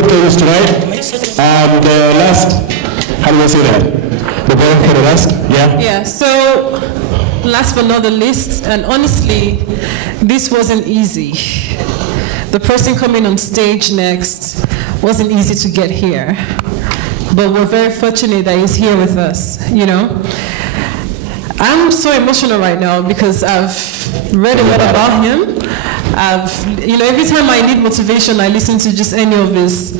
good things tonight. The last, how do I say that? The ball for the last, yeah? Yeah, so last but not the least, and honestly, this wasn't easy. The person coming on stage next wasn't easy to get here. But we're very fortunate that he's here with us, you know? I'm so emotional right now because I've read a lot about him. Every time I need motivation, I listen to just any of his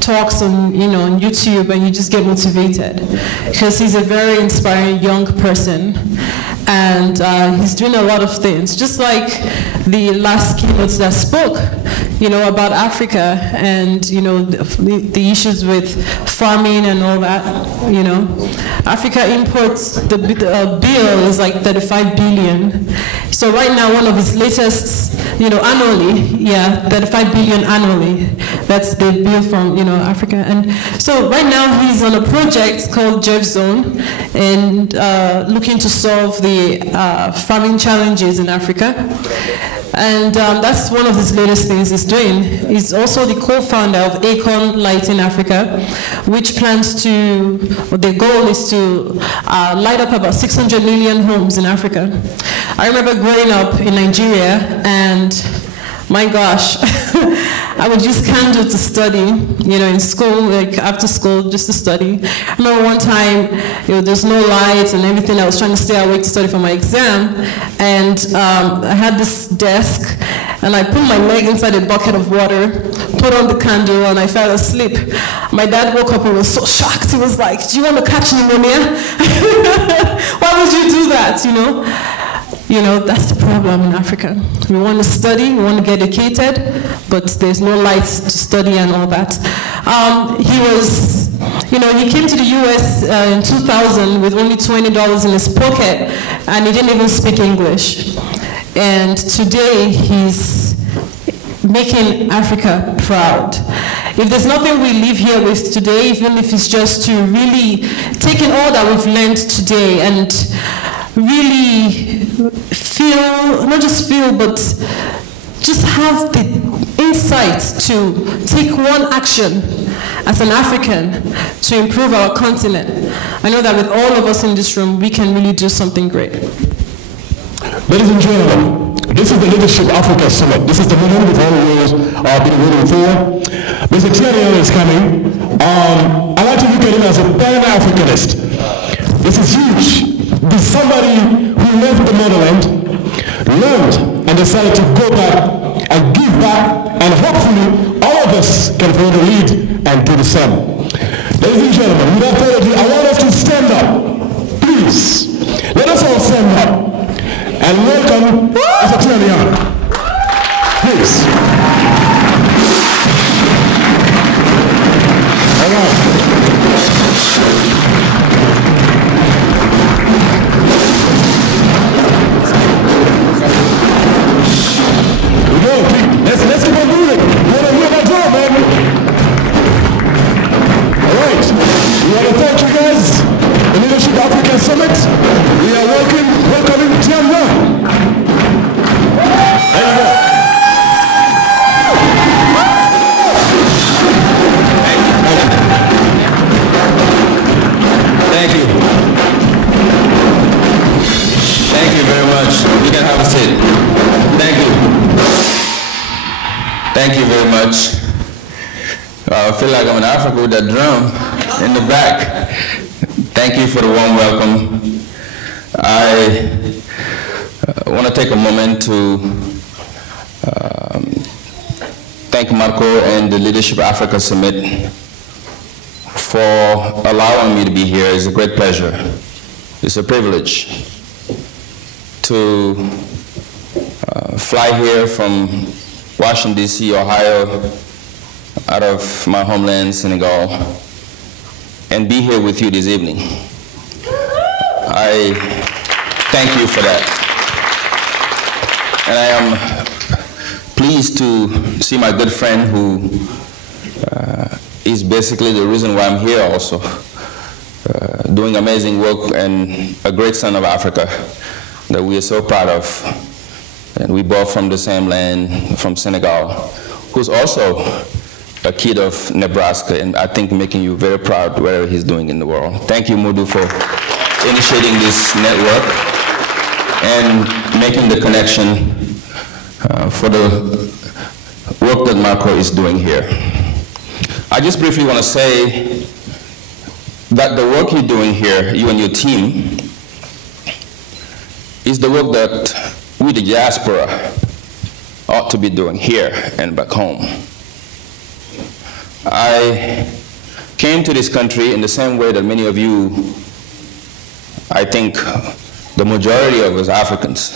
talks on YouTube, and you just get motivated because he's a very inspiring young person, and he's doing a lot of things, just like the last keynote that spoke, about Africa and the issues with farming and all that. Africa imports the bill is like 35 billion. So right now, one of his latest, annually, 35 billion annually. That's the bill from Africa. And so right now he's on a project called Jeff Zone, and looking to solve the farming challenges in Africa. And that's one of his latest things he's doing. He's also the co-founder of Acorn Lighting Africa, which plans to, their goal is to light up about 600 million homes in Africa. I remember growing up in Nigeria, and my gosh, I would use candle to study, in school, like after school, just to study. I remember one time, there's no lights and everything. I was trying to stay awake to study for my exam, and I had this desk, and I put my leg inside a bucket of water, put on the candle, and I fell asleep. My dad woke up and was so shocked. He was like, "Do you want to catch pneumonia? Why would you do that?" That's the problem in Africa. We want to study, we want to get educated, but there's no lights to study and all that. He came to the US in 2000 with only $20 in his pocket, and he didn't even speak English. And today, he's making Africa proud. If there's nothing we leave here with today, even if it's just to really take in all that we've learned today and really feel, not just feel, but just have the insight to take one action as an African to improve our continent. I know that with all of us in this room, we can really do something great. Ladies and gentlemen, this is the Leadership Africa Summit. This is the moment we've always been waiting for. Mr. Thione Niang is coming. I like to look at him as a Pan-Africanist. This is huge. There's somebody who left the motherland, learned, and decided to go back and give back, and hopefully all of us can follow the lead and do the same. Ladies and gentlemen, without further ado, I want us to stand up. Please, let us all stand up and welcome Mr. Thione Niang. Please. All right. Let's keep on moving. What are we about to do, man? All right. We want to thank you guys. The Leadership Africa Summit. We are welcoming Thione Niang. There you go. Thank you. Thank you very much. You can have a seat. Thank you. Thank you very much. I feel like I'm in Africa with that drum in the back. Thank you for the warm welcome. I want to take a moment to thank Marco and the Leadership Africa Summit for allowing me to be here. It's a great pleasure. It's a privilege to fly here from Washington, D.C., Ohio, out of my homeland, Senegal, and be here with you this evening. I thank you for that. And I am pleased to see my good friend who is basically the reason why I'm here also, doing amazing work and a great son of Africa that we are so proud of. And we both from the same land, from Senegal, who's also a kid of Nebraska, and I think making you very proud whatever he's doing in the world. Thank you, Mudu, for initiating this network and making the connection for the work that Marco is doing here. I just briefly want to say that the work you're doing here, you and your team, is the work that we, the diaspora, ought to be doing here and back home. I came to this country in the same way that many of you, I think the majority of us Africans,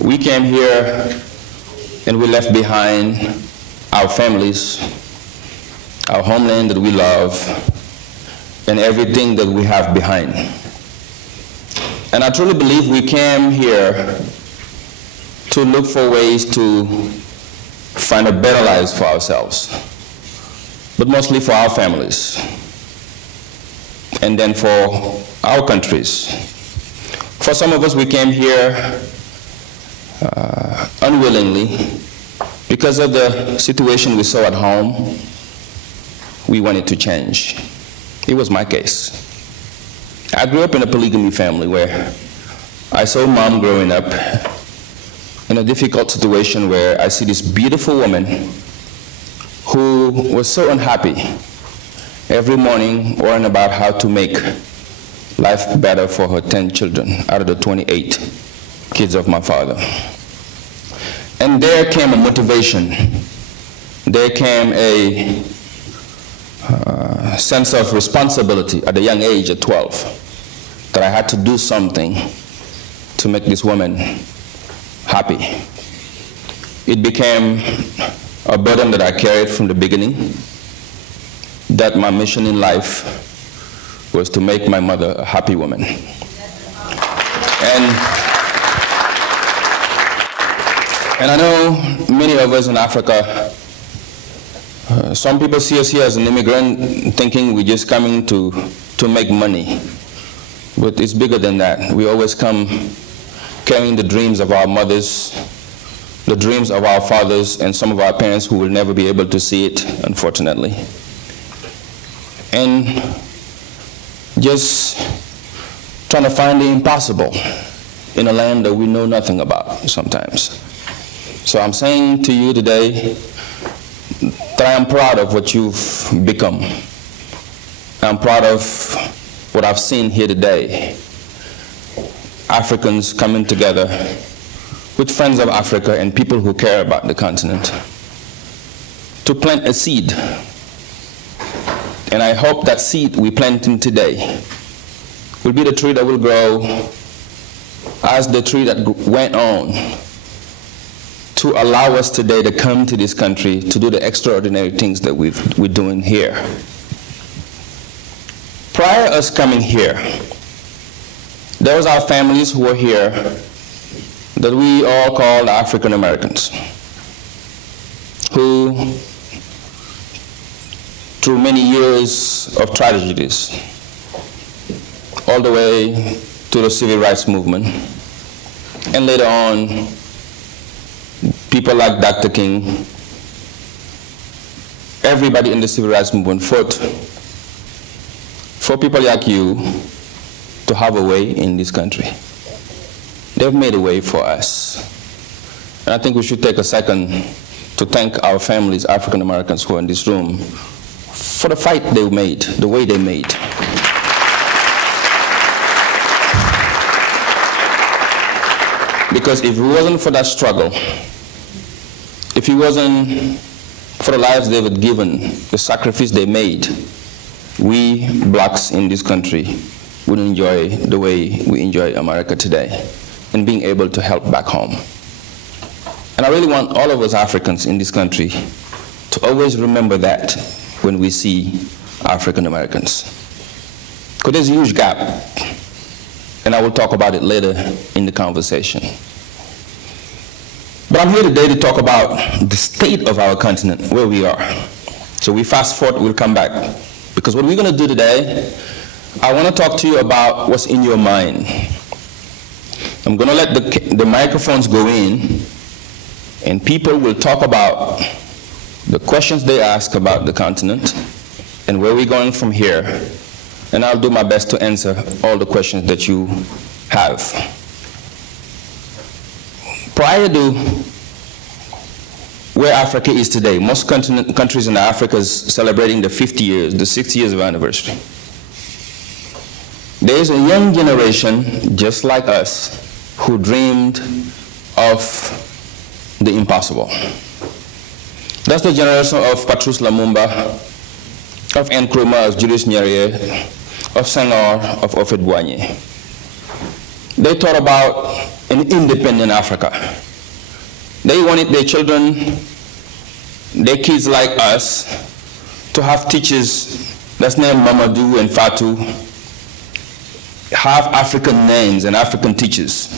we came here and we left behind our families, our homeland that we love, and everything that we have behind. And I truly believe we came here to look for ways to find a better life for ourselves, but mostly for our families, and then for our countries. For some of us, we came here unwillingly because of the situation we saw at home. We wanted to change. It was my case. I grew up in a polygamy family where I saw mom growing up in a difficult situation where I see this beautiful woman who was so unhappy every morning worrying about how to make life better for her 10 children out of the 28 kids of my father. And there came a motivation. There came a sense of responsibility at a young age, at 12, that I had to do something to make this woman happy. It became a burden that I carried from the beginning, that my mission in life was to make my mother a happy woman. And I know many of us in Africa, some people see us here as an immigrant thinking we're just coming to make money. But it's bigger than that. We always come carrying the dreams of our mothers, the dreams of our fathers, and some of our parents who will never be able to see it, unfortunately. And just trying to find the impossible in a land that we know nothing about sometimes. So I'm saying to you today that I am proud of what you've become. I'm proud of what I've seen here today. Africans coming together with friends of Africa and people who care about the continent to plant a seed. And I hope that seed we planting today will be the tree that will grow as the tree that went on to allow us today to come to this country to do the extraordinary things that we're doing here. Prior to us coming here, there was our families who were here that we all called African Americans, who, through many years of tragedies, all the way to the civil rights movement, and later on, people like Dr. King, everybody in the civil rights movement fought for people like you to have a way in this country. They've made a way for us. And I think we should take a second to thank our families, African Americans who are in this room, for the fight they made, the way they made. Because if it wasn't for that struggle, if it wasn't for the lives they were given, the sacrifice they made, we blacks in this country wouldn't enjoy the way we enjoy America today and being able to help back home. And I really want all of us Africans in this country to always remember that when we see African Americans. Because there's a huge gap, and I will talk about it later in the conversation. But I'm here today to talk about the state of our continent, where we are. So we fast forward, we'll come back. Because what we're going to do today, I want to talk to you about what's in your mind. I'm going to let the microphones go in, and people will talk about the questions they ask about the continent, and where we're going from here, and I'll do my best to answer all the questions that you have. Prior to where Africa is today, most countries in Africa is celebrating the 50 years, the 60 years of anniversary. There is a young generation, just like us, who dreamed of the impossible. That's the generation of Patrice Lumumba, of Nkrumah, of Julius Nyerere, of Senghor, of Houphouët-Boigny. They thought about an independent Africa. They wanted their children, their kids like us, to have teachers that's named Mamadou and Fatou, have African names and African teachers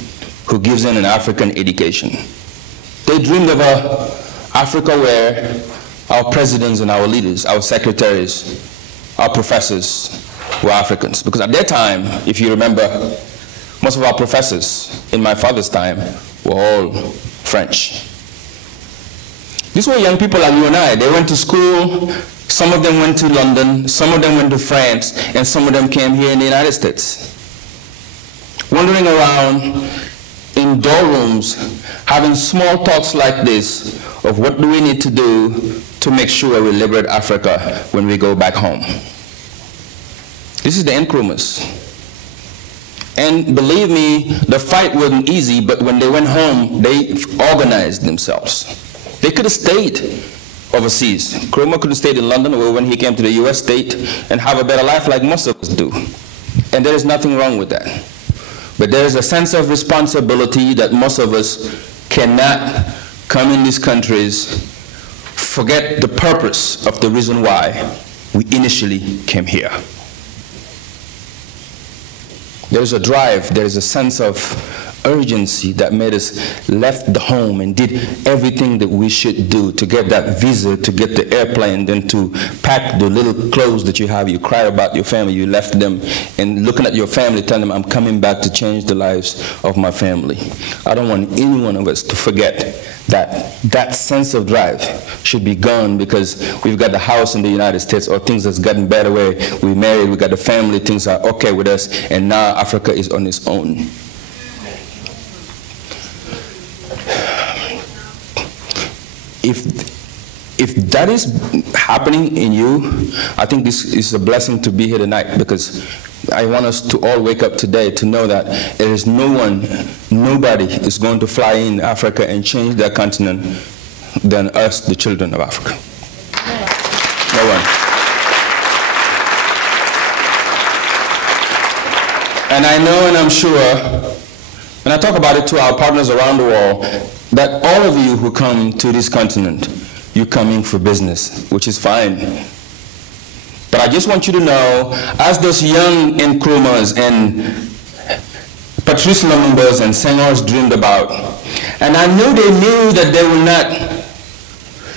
who gives them an African education. They dreamed of an Africa where our presidents and our leaders, our secretaries, our professors were Africans. Because at that time, if you remember, most of our professors in my father's time were all French. These were young people like you and I. They went to school. Some of them went to London. Some of them went to France. And some of them came here in the United States. Wandering around in dorm having small talks like this of what do we need to do to make sure we liberate Africa when we go back home. This is the Nkrumahs. And believe me, the fight wasn't easy, but when they went home, they organized themselves. They could have stayed overseas. Nkrumah could have stayed in London, or when he came to the US, stayed and have a better life like most of us do. And there is nothing wrong with that. But there is a sense of responsibility that most of us cannot come in these countries, forget the purpose of the reason why we initially came here. There is a drive, there is a sense of urgency that made us left the home and did everything that we should do to get that visa, to get the airplane, then to pack the little clothes that you have. You cry about your family, you left them, and looking at your family, telling them, I'm coming back to change the lives of my family. I don't want any one of us to forget that that sense of drive should be gone because we've got the house in the United States, or things that's gotten better way. We married, we got the family, things are okay with us, and now Africa is on its own. If that is happening in you, I think this is a blessing to be here tonight, because I want us to all wake up today to know that there is nobody is going to fly in Africa and change their continent than us, the children of Africa. No one. And I know and I'm sure, and I talk about it to our partners around the world, that all of you who come to this continent, you're coming for business, which is fine. But I just want you to know, as those young Nkrumahs and Patrice Lumumbas and Senghors dreamed about, and I knew they knew that they would not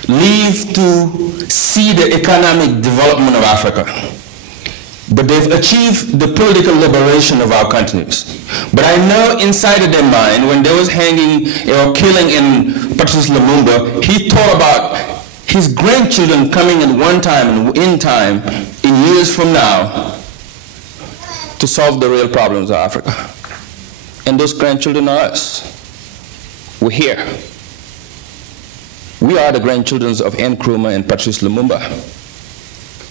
live to see the economic development of Africa. But they've achieved the political liberation of our countries. But I know inside of their mind, when they was hanging or killing in Patrice Lumumba, he thought about his grandchildren coming in one time and in time, in years from now, to solve the real problems of Africa. And those grandchildren are us. We're here. We are the grandchildren of Nkrumah and Patrice Lumumba.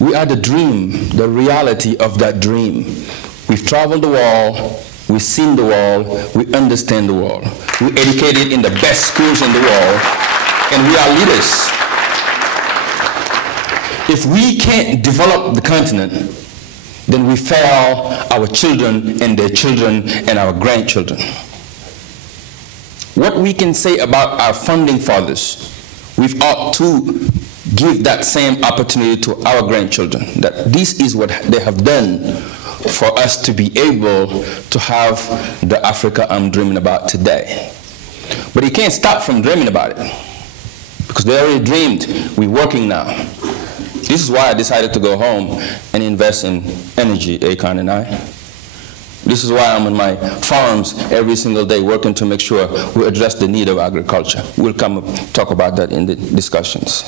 We are the dream, the reality of that dream. We've traveled the world, we've seen the world, we understand the world. We're educated in the best schools in the world, and we are leaders. If we can't develop the continent, then we fail our children and their children and our grandchildren. What we can say about our founding fathers, we've ought to give that same opportunity to our grandchildren, that this is what they have done for us to be able to have the Africa I'm dreaming about today. But you can't stop from dreaming about it, because they already dreamed. We're working now. This is why I decided to go home and invest in energy, Akon and I. This is why I'm on my farms every single day working to make sure we address the need of agriculture. We'll come and talk about that in the discussions.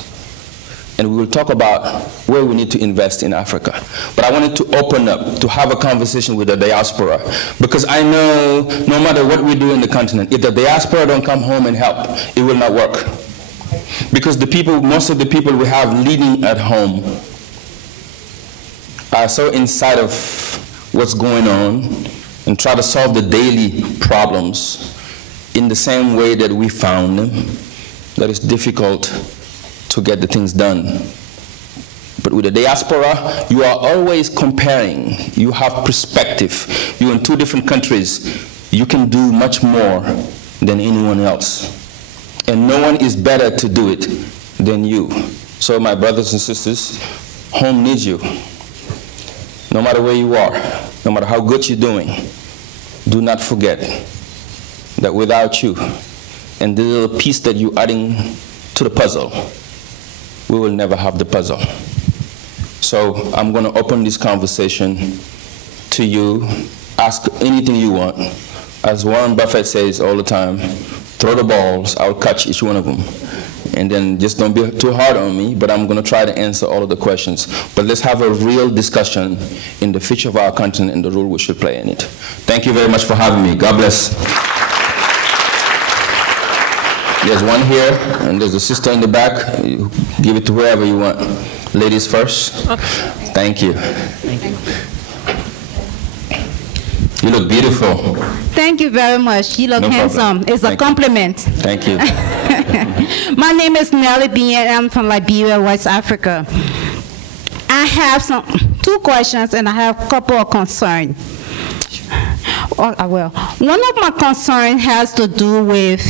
and we will talk about where we need to invest in Africa. But I wanted to open up, to have a conversation with the diaspora, because I know no matter what we do in the continent, if the diaspora don't come home and help, it will not work. Because the people, most of the people we have leading at home are so inside of what's going on and try to solve the daily problems in the same way that we found them, that it's difficult to get the things done. But with the diaspora, you are always comparing. You have perspective. You're in two different countries. You can do much more than anyone else. And no one is better to do it than you. So my brothers and sisters, home needs you. No matter where you are, no matter how good you're doing, do not forget that without you and the little piece that you're adding to the puzzle, we will never have the puzzle. So I'm going to open this conversation to you. Ask anything you want. As Warren Buffett says all the time, throw the balls, I'll catch each one of them. And then just don't be too hard on me, but I'm going to try to answer all of the questions. But let's have a real discussion in the future of our continent and the role we should play in it. Thank you very much for having me. God bless. There's one here, and there's a sister in the back. You give it to wherever you want. Ladies first. Okay. Thank you. Thank you. You look beautiful. Thank you very much. You look handsome. Problem. It's a compliment. Thank you. My name is Nelly Bien. I'm from Liberia, West Africa. I have two questions, and I have a couple of concerns. One of my concerns has to do with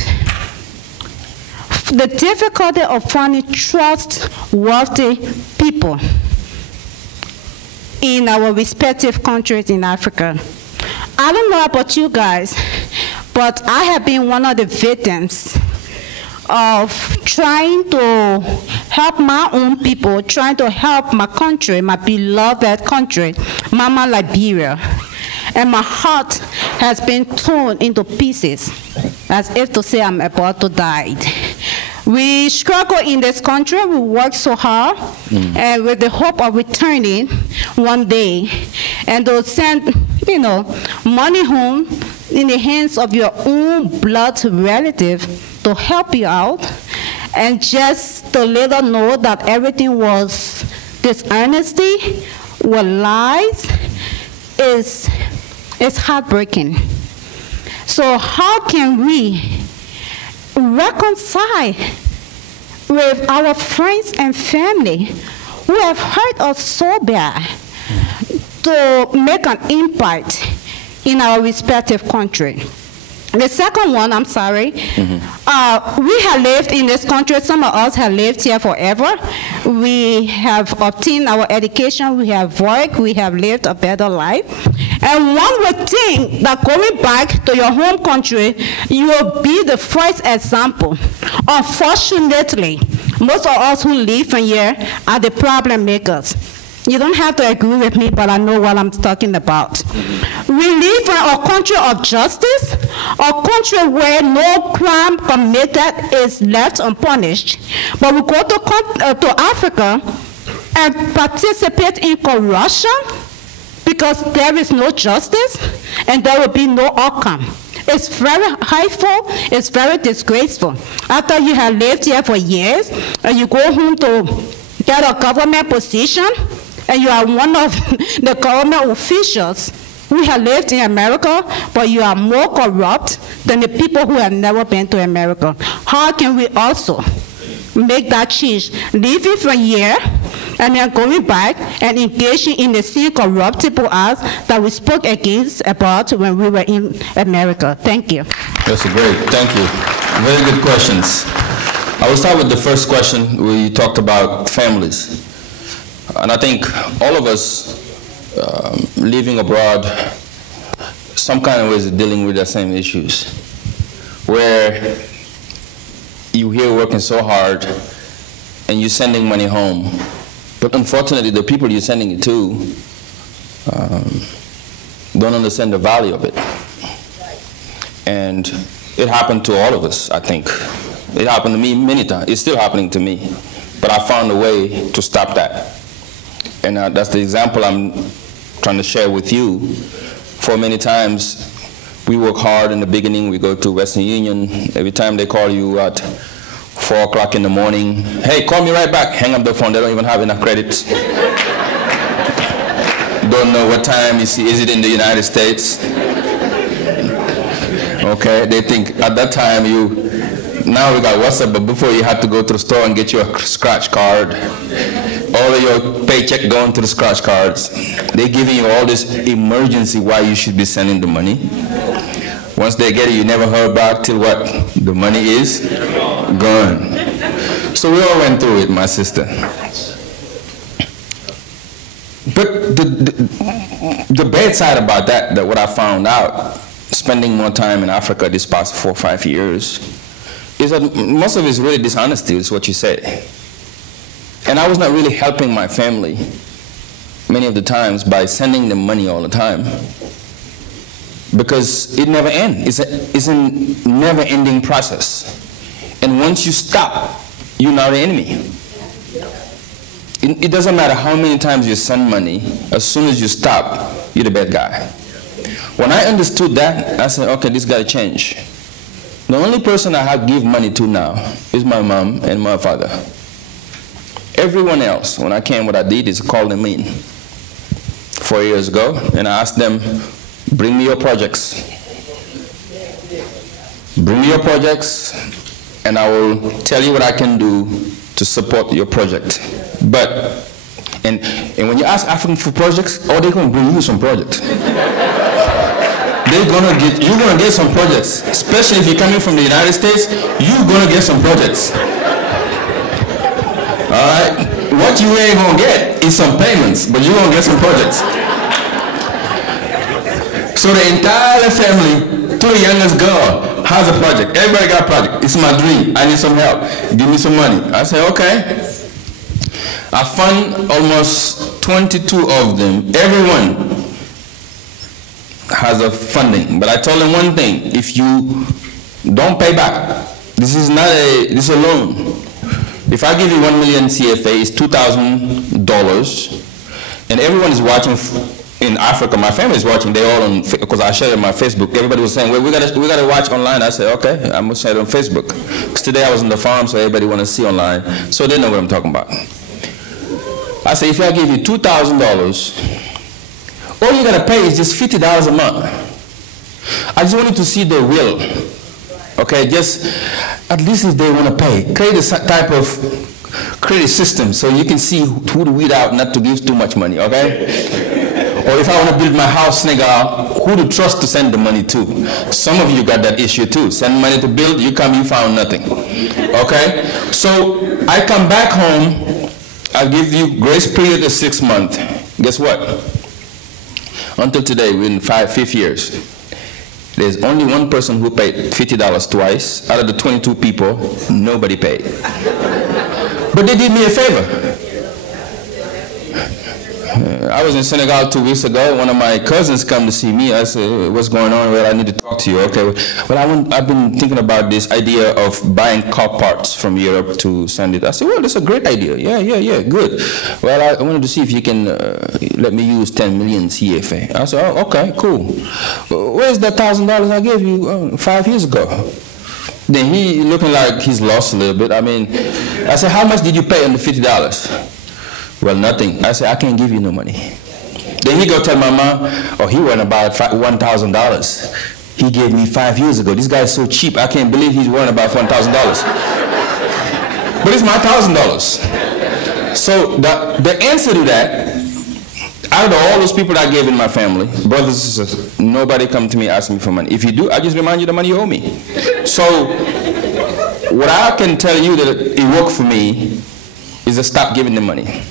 the difficulty of finding trustworthy people in our respective countries in Africa. I don't know about you guys, but I have been one of the victims of trying to help my own people, trying to help my country, my beloved country, Mama Liberia. And my heart has been torn into pieces, as if to say I'm about to die. We struggle in this country, we work so hard, and with the hope of returning one day, and to send, money home in the hands of your own blood relative to help you out, and just to let them know that everything was dishonesty, were lies, is heartbreaking. So how can we reconcile with our friends and family who have hurt us so bad to make an impact in our respective country? The second one, I'm sorry, we have lived in this country. Some of us have lived here forever. We have obtained our education, we have worked, we have lived a better life. And one would think that going back to your home country, you will be the first example. Unfortunately, most of us who live from here are the problem makers. You don't have to agree with me, but I know what I'm talking about. We live in a country of justice, a country where no crime committed is left unpunished. But we go to Africa and participate in corruption because there is no justice and there will be no outcome. It's very hateful, it's very disgraceful. After you have lived here for years and you go home to get a government position, and you are one of the government officials who have lived in America, but you are more corrupt than the people who have never been to America. How can we also make that change? Leaving from here and then going back and engaging in the same corruptible acts that we spoke against about when we were in America. Thank you. That's great. Thank you. Very good questions. I will start with the first question. We talked about families. And I think all of us living abroad, some kind of ways of dealing with the same issues, where you here working so hard and you're sending money home, but unfortunately the people you're sending it to don't understand the value of it. And it happened to all of us, I think. It happened to me many times. It's still happening to me. But I found a way to stop that. And that's the example I'm trying to share with you. For many times, we work hard in the beginning. We go to Western Union. Every time they call you at 4 o'clock in the morning, hey, call me right back. Hang up the phone. They don't even have enough credits. Don't know what time is it in the United States. Okay, they think at that time now we got WhatsApp, but before you had to go to the store and get your scratch card. All of your paycheck going to the scratch cards. They're giving you all this emergency why you should be sending the money. Once they get it, you never heard back till what? The money is gone. So we all went through it, my sister. But the bad side about that what I found out, spending more time in Africa this past 4 or 5 years, is that most of it is really dishonesty, is what you say. And I was not really helping my family many of the times by sending them money all the time, because it never ends. It's a never-ending process. And once you stop, you're now the enemy. It doesn't matter how many times you send money, as soon as you stop, you're the bad guy. When I understood that, I said, okay, this got to change. The only person I give money to now is my mom and my father. Everyone else, when I came, what I did is call them in 4 years ago, and I asked them, bring me your projects. Bring me your projects, and I will tell you what I can do to support your project. But, and when you ask African for projects, they're going to bring you some projects. You're going to get some projects. Especially if you're coming from the United States, you're going to get some projects. All right? What you ain't going to get is some payments, but you're going to get some projects. So the entire family, to the youngest girl, has a project. Everybody got a project. It's my dream. I need some help. Give me some money. I say, okay. I fund almost 22 of them. Everyone has a funding. But I told them one thing. If you don't pay back, this is a loan. If I give you 1 million CFA, it's $2,000, and everyone is watching in Africa. My family is watching. They're all on, because I shared it on my Facebook. Everybody was saying, well, we gotta watch online. I said, okay, I'm gonna share it on Facebook. Because today I was on the farm, so everybody want to see online, so they know what I'm talking about. I say, if I give you $2,000, all you gotta pay is just $50 a month. I just wanted to see their will. Okay, just at least if they want to pay, create a type of credit system so you can see who to weed out not to give too much money, okay? Or if I want to build my house, who to trust to send the money to. Some of you got that issue too. Send money to build, you found nothing, okay? So I come back home, I give you grace period of 6 months. Guess what? Until today, we're in 5th years. There's only one person who paid $50 twice. Out of the 22 people, nobody paid. But they did me a favor. I was in Senegal 2 weeks ago. One of my cousins come to see me. I said, what's going on? Well, I need to talk to you. Okay. Well, I've been thinking about this idea of buying car parts from Europe to send it. I said, well, that's a great idea. Yeah, good. Well, I wanted to see if you can let me use 10 million CFA. I said, oh, okay, cool. Where's that $1,000 I gave you 5 years ago? Then he looking like he's lost a little bit. I said, how much did you pay on the $50? Well, nothing. I said, I can't give you no money. Then he go tell my mom, oh, he won about $1,000. He gave me 5 years ago. This guy is so cheap. I can't believe he's worrying about $1,000. But it's my $1,000. So the answer to that, out of all those people I gave in my family, brothers and sisters, nobody come to me asking me for money. If you do, I just remind you the money you owe me. So what I can tell you that it worked for me is to stop giving them money.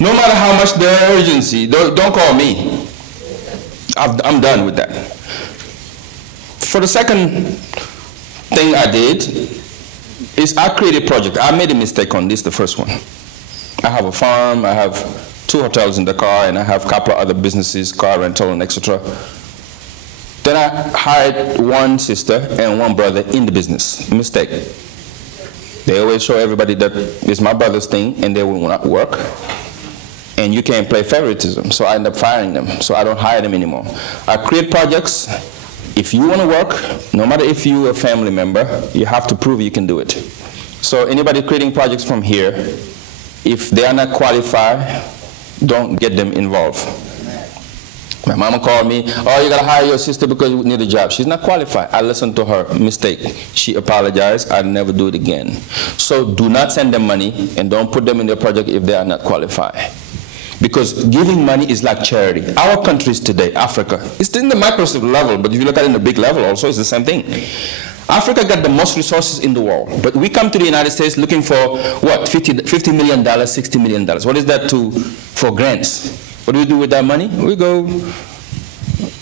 No matter how much the urgency, don't call me. I'm done with that. For the second thing I did is I created a project. I made a mistake on this, the first one. I have a farm, I have 2 hotels in Dakar, and I have a couple of other businesses, car rental and etc. Then I hired one sister and one brother in the business. Mistake. They always show everybody that it's my brother's thing and they will not work. And you can't play favoritism. So I end up firing them. So I don't hire them anymore. I create projects. If you want to work, no matter if you're a family member, you have to prove you can do it. So anybody creating projects from here, if they are not qualified, don't get them involved. My mama called me, oh, you gotta hire your sister because you need a job. She's not qualified. I listened to her mistake. She apologized. I'll never do it again. So do not send them money and don't put them in their project if they are not qualified. Because giving money is like charity. Our countries today, Africa, it's in the micro level, but if you look at it in the big level also, it's the same thing. Africa got the most resources in the world, but we come to the United States looking for, what, $50 million, $60 million. What is that for grants? What do we do with that money? We go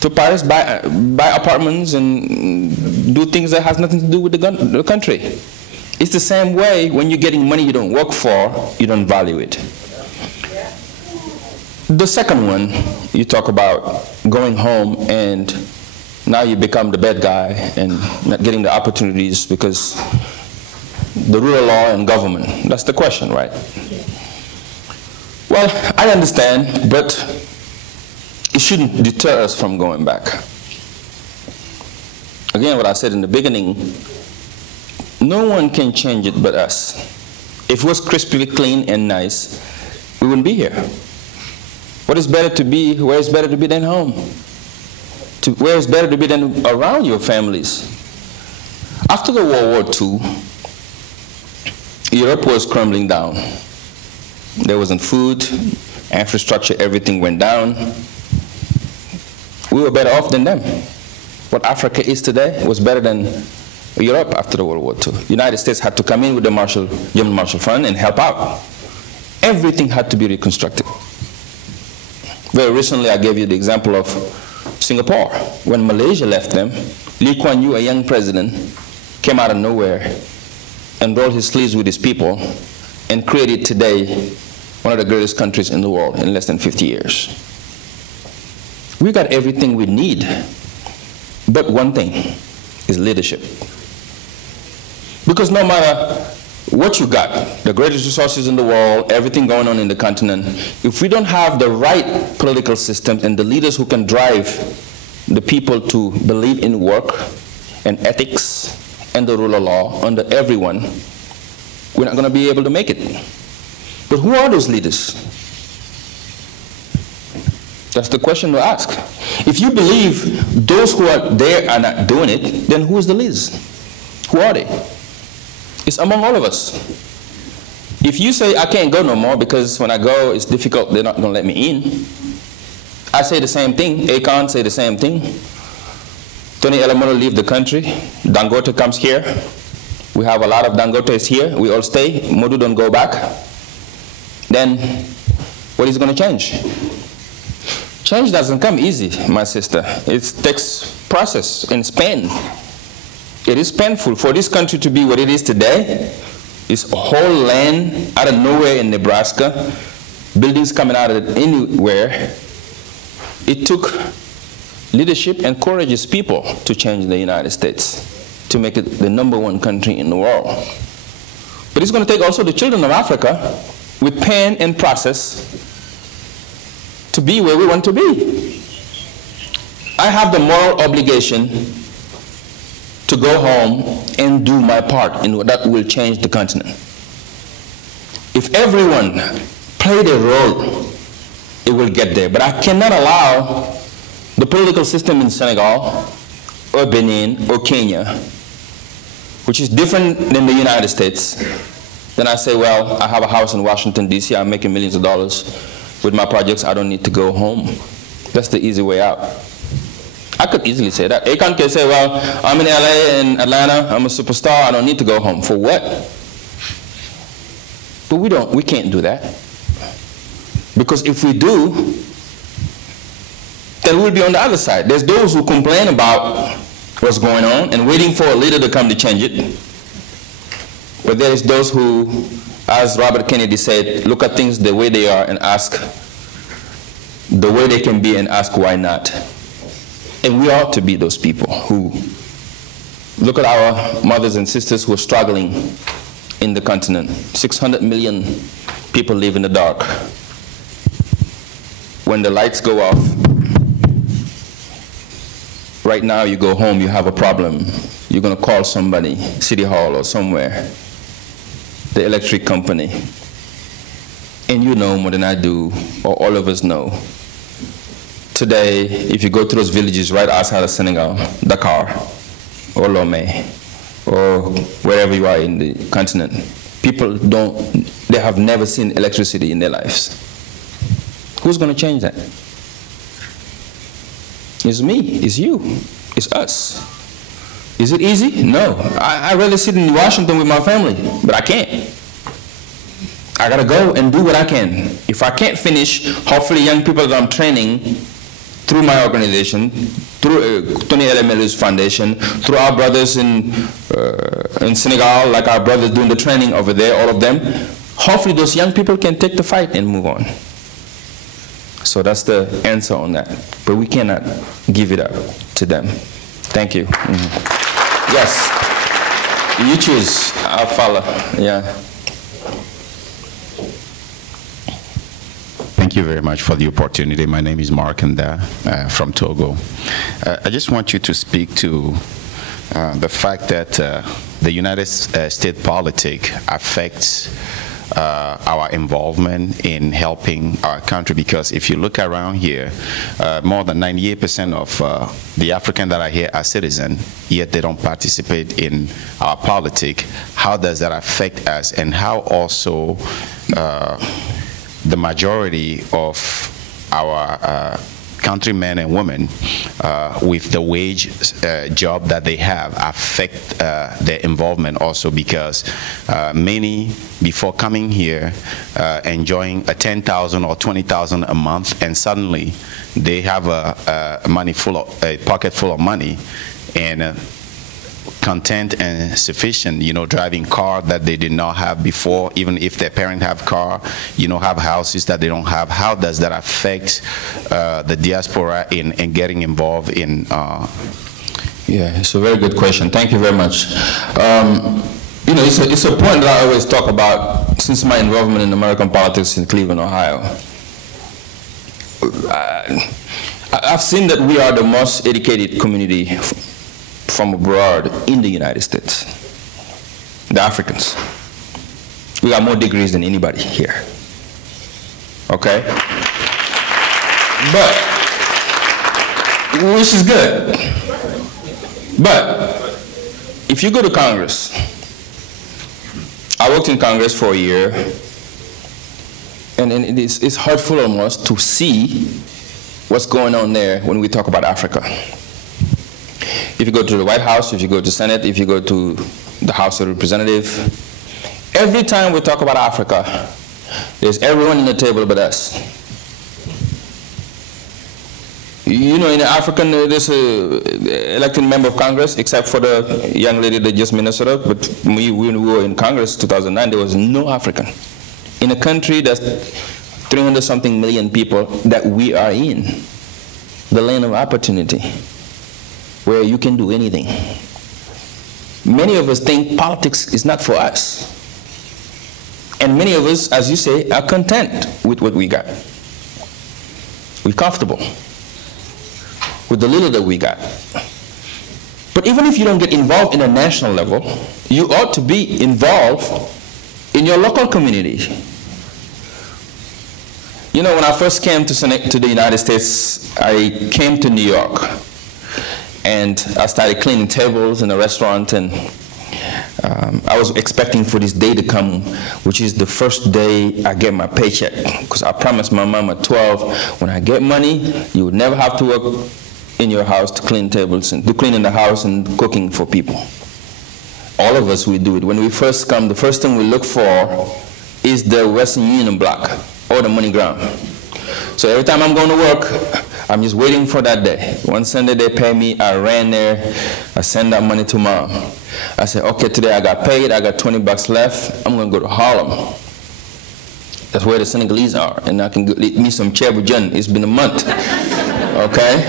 to Paris, buy apartments, and do things that has nothing to do with the country. It's the same way when you're getting money you don't work for, you don't value it. The second one, you talk about going home and now you become the bad guy and not getting the opportunities because the rule of law and government. That's the question, right? Well, I understand, but it shouldn't deter us from going back. Again, what I said in the beginning, no one can change it but us. If it was crispy clean and nice, we wouldn't be here. What is better to be, where is better to be than home? Where is better to be than around your families? After the World War II, Europe was crumbling down. There wasn't food, infrastructure, everything went down. We were better off than them. What Africa is today was better than Europe after the World War II. The United States had to come in with the German Marshall Fund and help out. Everything had to be reconstructed. Very recently, I gave you the example of Singapore. When Malaysia left them, Lee Kuan Yew, a young president, came out of nowhere and rolled his sleeves with his people and created today one of the greatest countries in the world in less than 50 years. We got everything we need, but one thing is leadership. Because no matter what you got, the greatest resources in the world, everything going on in the continent, if we don't have the right political system and the leaders who can drive the people to believe in work and ethics and the rule of law under everyone, we're not going to be able to make it. But who are those leaders? That's the question to ask. If you believe those who are there are not doing it, then who is the leaders? Who are they? It's among all of us. If you say, I can't go no more because when I go it's difficult, they're not going to let me in, I say the same thing. Akon say the same thing. Tony Elemono leave the country. Dangote comes here. We have a lot of Dangotes here. We all stay. Modu don't go back. Then what is going to change? Change doesn't come easy, my sister. It takes process and pain. It is painful for this country to be what it is today. It's a whole land out of nowhere in Nebraska, buildings coming out of anywhere. It took leadership and courageous people to change the United States, to make it the #1 country in the world. But it's going to take also the children of Africa with pain and process to be where we want to be. I have the moral obligation to go home and do my part in what that will change the continent. If everyone played a role, it will get there. But I cannot allow the political system in Senegal or Benin or Kenya, which is different than the United States. Then I say, well, I have a house in Washington, D.C., I'm making millions of dollars with my projects, I don't need to go home. That's the easy way out. I could easily say that. Akon can say, well, I'm in LA and Atlanta, I'm a superstar, I don't need to go home. For what? But we can't do that. Because if we do, then we'll be on the other side. There's those who complain about what's going on and waiting for a leader to come to change it. But there is those who, as Robert Kennedy said, look at things the way they are and ask the way they can be and ask why not. And we ought to be those people who look at our mothers and sisters who are struggling in the continent. 600 million people live in the dark. When the lights go off, right now you go home, you have a problem. You're going to call somebody, City Hall or somewhere, the electric company. And you know more than I do, or all of us know. Today, if you go to those villages right outside of Senegal, Dakar, or Lomé, or wherever you are in the continent, people they have never seen electricity in their lives. Who's going to change that? It's me, it's you, it's us. Is it easy? No. I rather sit in Washington with my family, but I can't. I gotta go and do what I can. If I can't finish, hopefully young people that I'm training through my organization, through Thione Niang's foundation, through our brothers in Senegal, like our brothers doing the training over there, all of them, hopefully those young people can take the fight and move on. So that's the answer on that. But we cannot give it up to them. Thank you. Yes. You choose. I'll follow. Yeah. Thank you very much for the opportunity. My name is Mark Nda from Togo. I just want you to speak to the fact that the United States politics affects our involvement in helping our country, because if you look around here, more than 98% of the Africans that are here are citizens, yet they don't participate in our politics. How does that affect us, and how also the majority of our countrymen and women with the wage job that they have affect their involvement also, because many before coming here enjoying a $10,000 or $20,000 a month, and suddenly they have a pocket full of money and content and sufficient, driving car that they did not have before. Even if their parents have car, have houses that they don't have. How does that affect the diaspora in getting involved in? Yeah, it's a very good question. Thank you very much. It's a point that I always talk about since my involvement in American politics in Cleveland, Ohio. I've seen that we are the most educated community from abroad in the United States. The Africans. We got more degrees than anybody here. Okay? But, which is good. But, if you go to Congress, I worked in Congress for a year, and it's hurtful almost to see what's going on there when we talk about Africa. If you go to the White House, if you go to the Senate, if you go to the House of Representatives, every time we talk about Africa, there's everyone in the table but us. In the African, there's an elected member of Congress, except for the young lady that just Minnesota, but when we were in Congress in 2009, there was no African. In a country that's 300-something million people that we are in, the land of opportunity, where you can do anything. Many of us think politics is not for us. And many of us, as you say, are content with what we got. We're comfortable with the little that we got. But even if you don't get involved in a national level, you ought to be involved in your local community. When I first came to the United States, I came to New York. And I started cleaning tables in a restaurant, and I was expecting for this day to come, which is the first day I get my paycheck. Because I promised my mom at 12, when I get money, you would never have to work in your house to clean tables and to clean in the house and cooking for people. All of us, we do it. When we first come, the first thing we look for is the Western Union block or the MoneyGram. So every time I'm going to work, I'm just waiting for that day. One Sunday they pay me, I ran there, I send that money to Mom. I said, okay, today I got paid, I got 20 bucks left, I'm going to go to Harlem. That's where the Senegalese are, and I can eat me some chebujan. It's been a month, okay?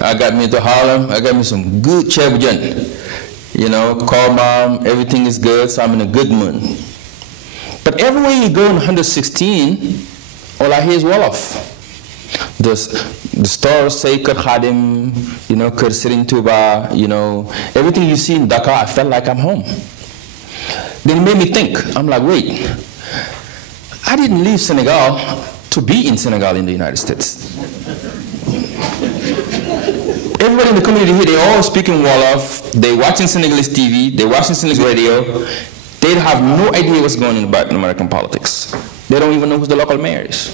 I got me to Harlem, I got me some good chebujan. you know, call mom, everything is good, so I'm in a good mood. But everywhere you go in 116, all I hear is Wolof. The stores say Kër Khadim, you know, Kër Serigne Touba, you know, everything you see in Dakar, I felt like I'm home. Then it made me think, I'm like, wait, I didn't leave Senegal to be in Senegal in the United States. Everybody in the community here, they're all speaking Wolof, they're watching Senegalese TV, they're watching Senegalese radio, they have no idea what's going on about in American politics. They don't even know who the local mayor is.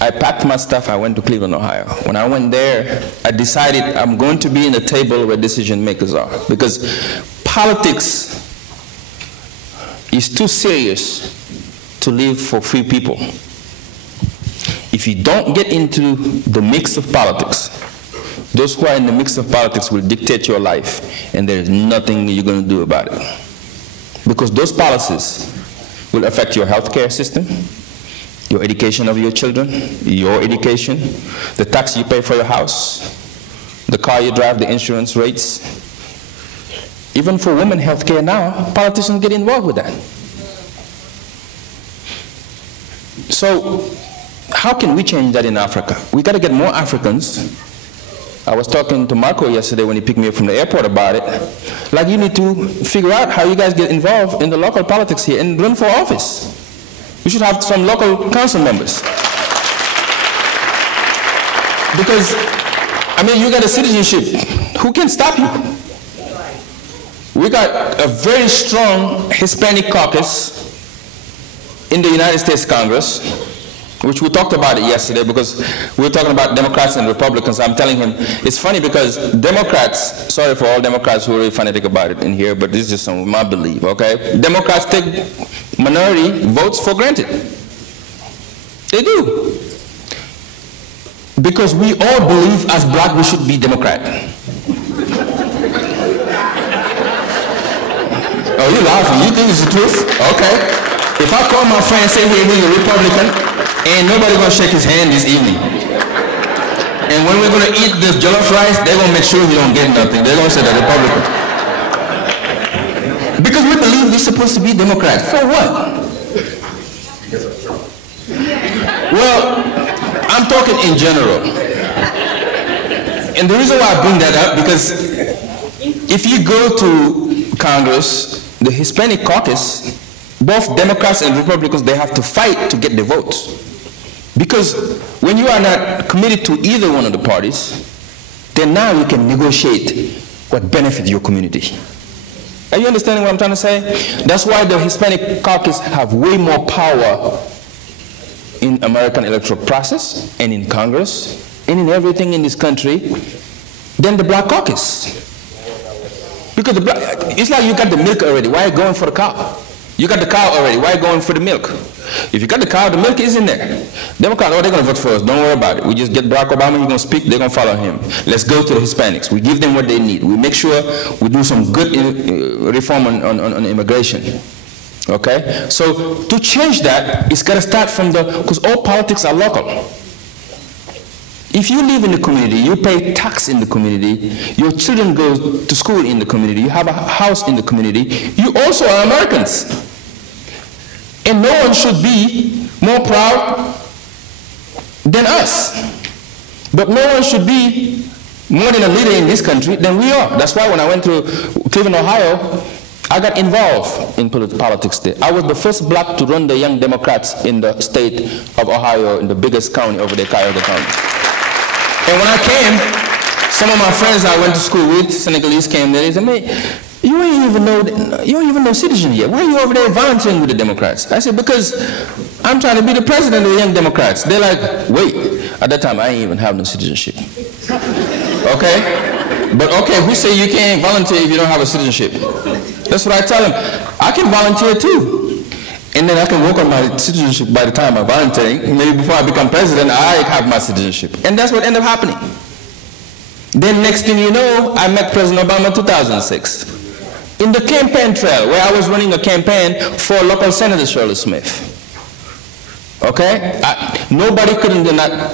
I packed my stuff, I went to Cleveland, Ohio. When I went there, I decided I'm going to be in a table where decision makers are, because politics is too serious to live for few people. If you don't get into the mix of politics, those who are in the mix of politics will dictate your life, and there is nothing you're going to do about it. Because those policies will affect your healthcare system, your education of your children, your education, the tax you pay for your house, the car you drive, the insurance rates. Even for women healthcare now, politicians get involved with that. So how can we change that in Africa? We got to get more Africans. I was talking to Marco yesterday when he picked me up from the airport about it. Like, you need to figure out how you guys get involved in the local politics here and run for office. We should have some local council members. Because, I mean, you got a citizenship. Who can stop you? We got a very strong Hispanic caucus in the United States Congress, which we talked about it yesterday because we were talking about Democrats and Republicans. I'm telling him, it's funny because Democrats, sorry for all Democrats who are really fanatic about it in here, but this is just some of my belief, okay? Democrats take minority votes for granted. They do. Because we all believe as black we should be Democrat. Oh, you're laughing. You think it's the truth? Okay. If I call my friend and say, hey, he's a Republican, ain't nobody gonna shake his hand this evening. And when we're gonna eat this jollof rice, they're gonna make sure he don't get nothing. They're gonna say the Republican. Because we believe we're supposed to be Democrats. For what? Well, I'm talking in general. And the reason why I bring that up, because if you go to Congress, the Hispanic caucus, both Democrats and Republicans, they have to fight to get the votes. Because when you are not committed to either one of the parties, then now you can negotiate what benefits your community. Are you understanding what I'm trying to say? That's why the Hispanic caucus have way more power in American electoral process and in Congress and in everything in this country than the black caucus. Because it's like you got the milk already. Why are you going for the cow? You got the cow already. Why are you going for the milk? If you got the cow, the milk is in there. Democrats, oh, they're going to vote for us. Don't worry about it. We just get Barack Obama, he's going to speak, they're going to follow him. Let's go to the Hispanics. We give them what they need. We make sure we do some good reform on immigration. Okay? So to change that, it's got to start from because all politics are local. If you live in the community, you pay tax in the community, your children go to school in the community, you have a house in the community, you also are Americans. And no one should be more proud than us. But no one should be more than a leader in this country than we are. That's why when I went to Cleveland, Ohio, I got involved in politics there. I was the first black to run the Young Democrats in the state of Ohio, in the biggest county over there, Cuyahoga County. And when I came, some of my friends I went to school with, Senegalese, came there. They said, man, you don't even know citizen yet. Why are you over there volunteering with the Democrats? I said, because I'm trying to be the president of the Young Democrats. They're like, wait. At that time, I ain't even have no citizenship. Okay? But okay, who say you can't volunteer if you don't have a citizenship? That's what I tell them. I can volunteer too. And then I can work on my citizenship by the time I'm volunteering. Maybe before I become president, I have my citizenship. And that's what ended up happening. Then next thing you know, I met President Obama in 2006. In the campaign trail, where I was running a campaign for local Senator Shirley Smith. Okay? Nobody could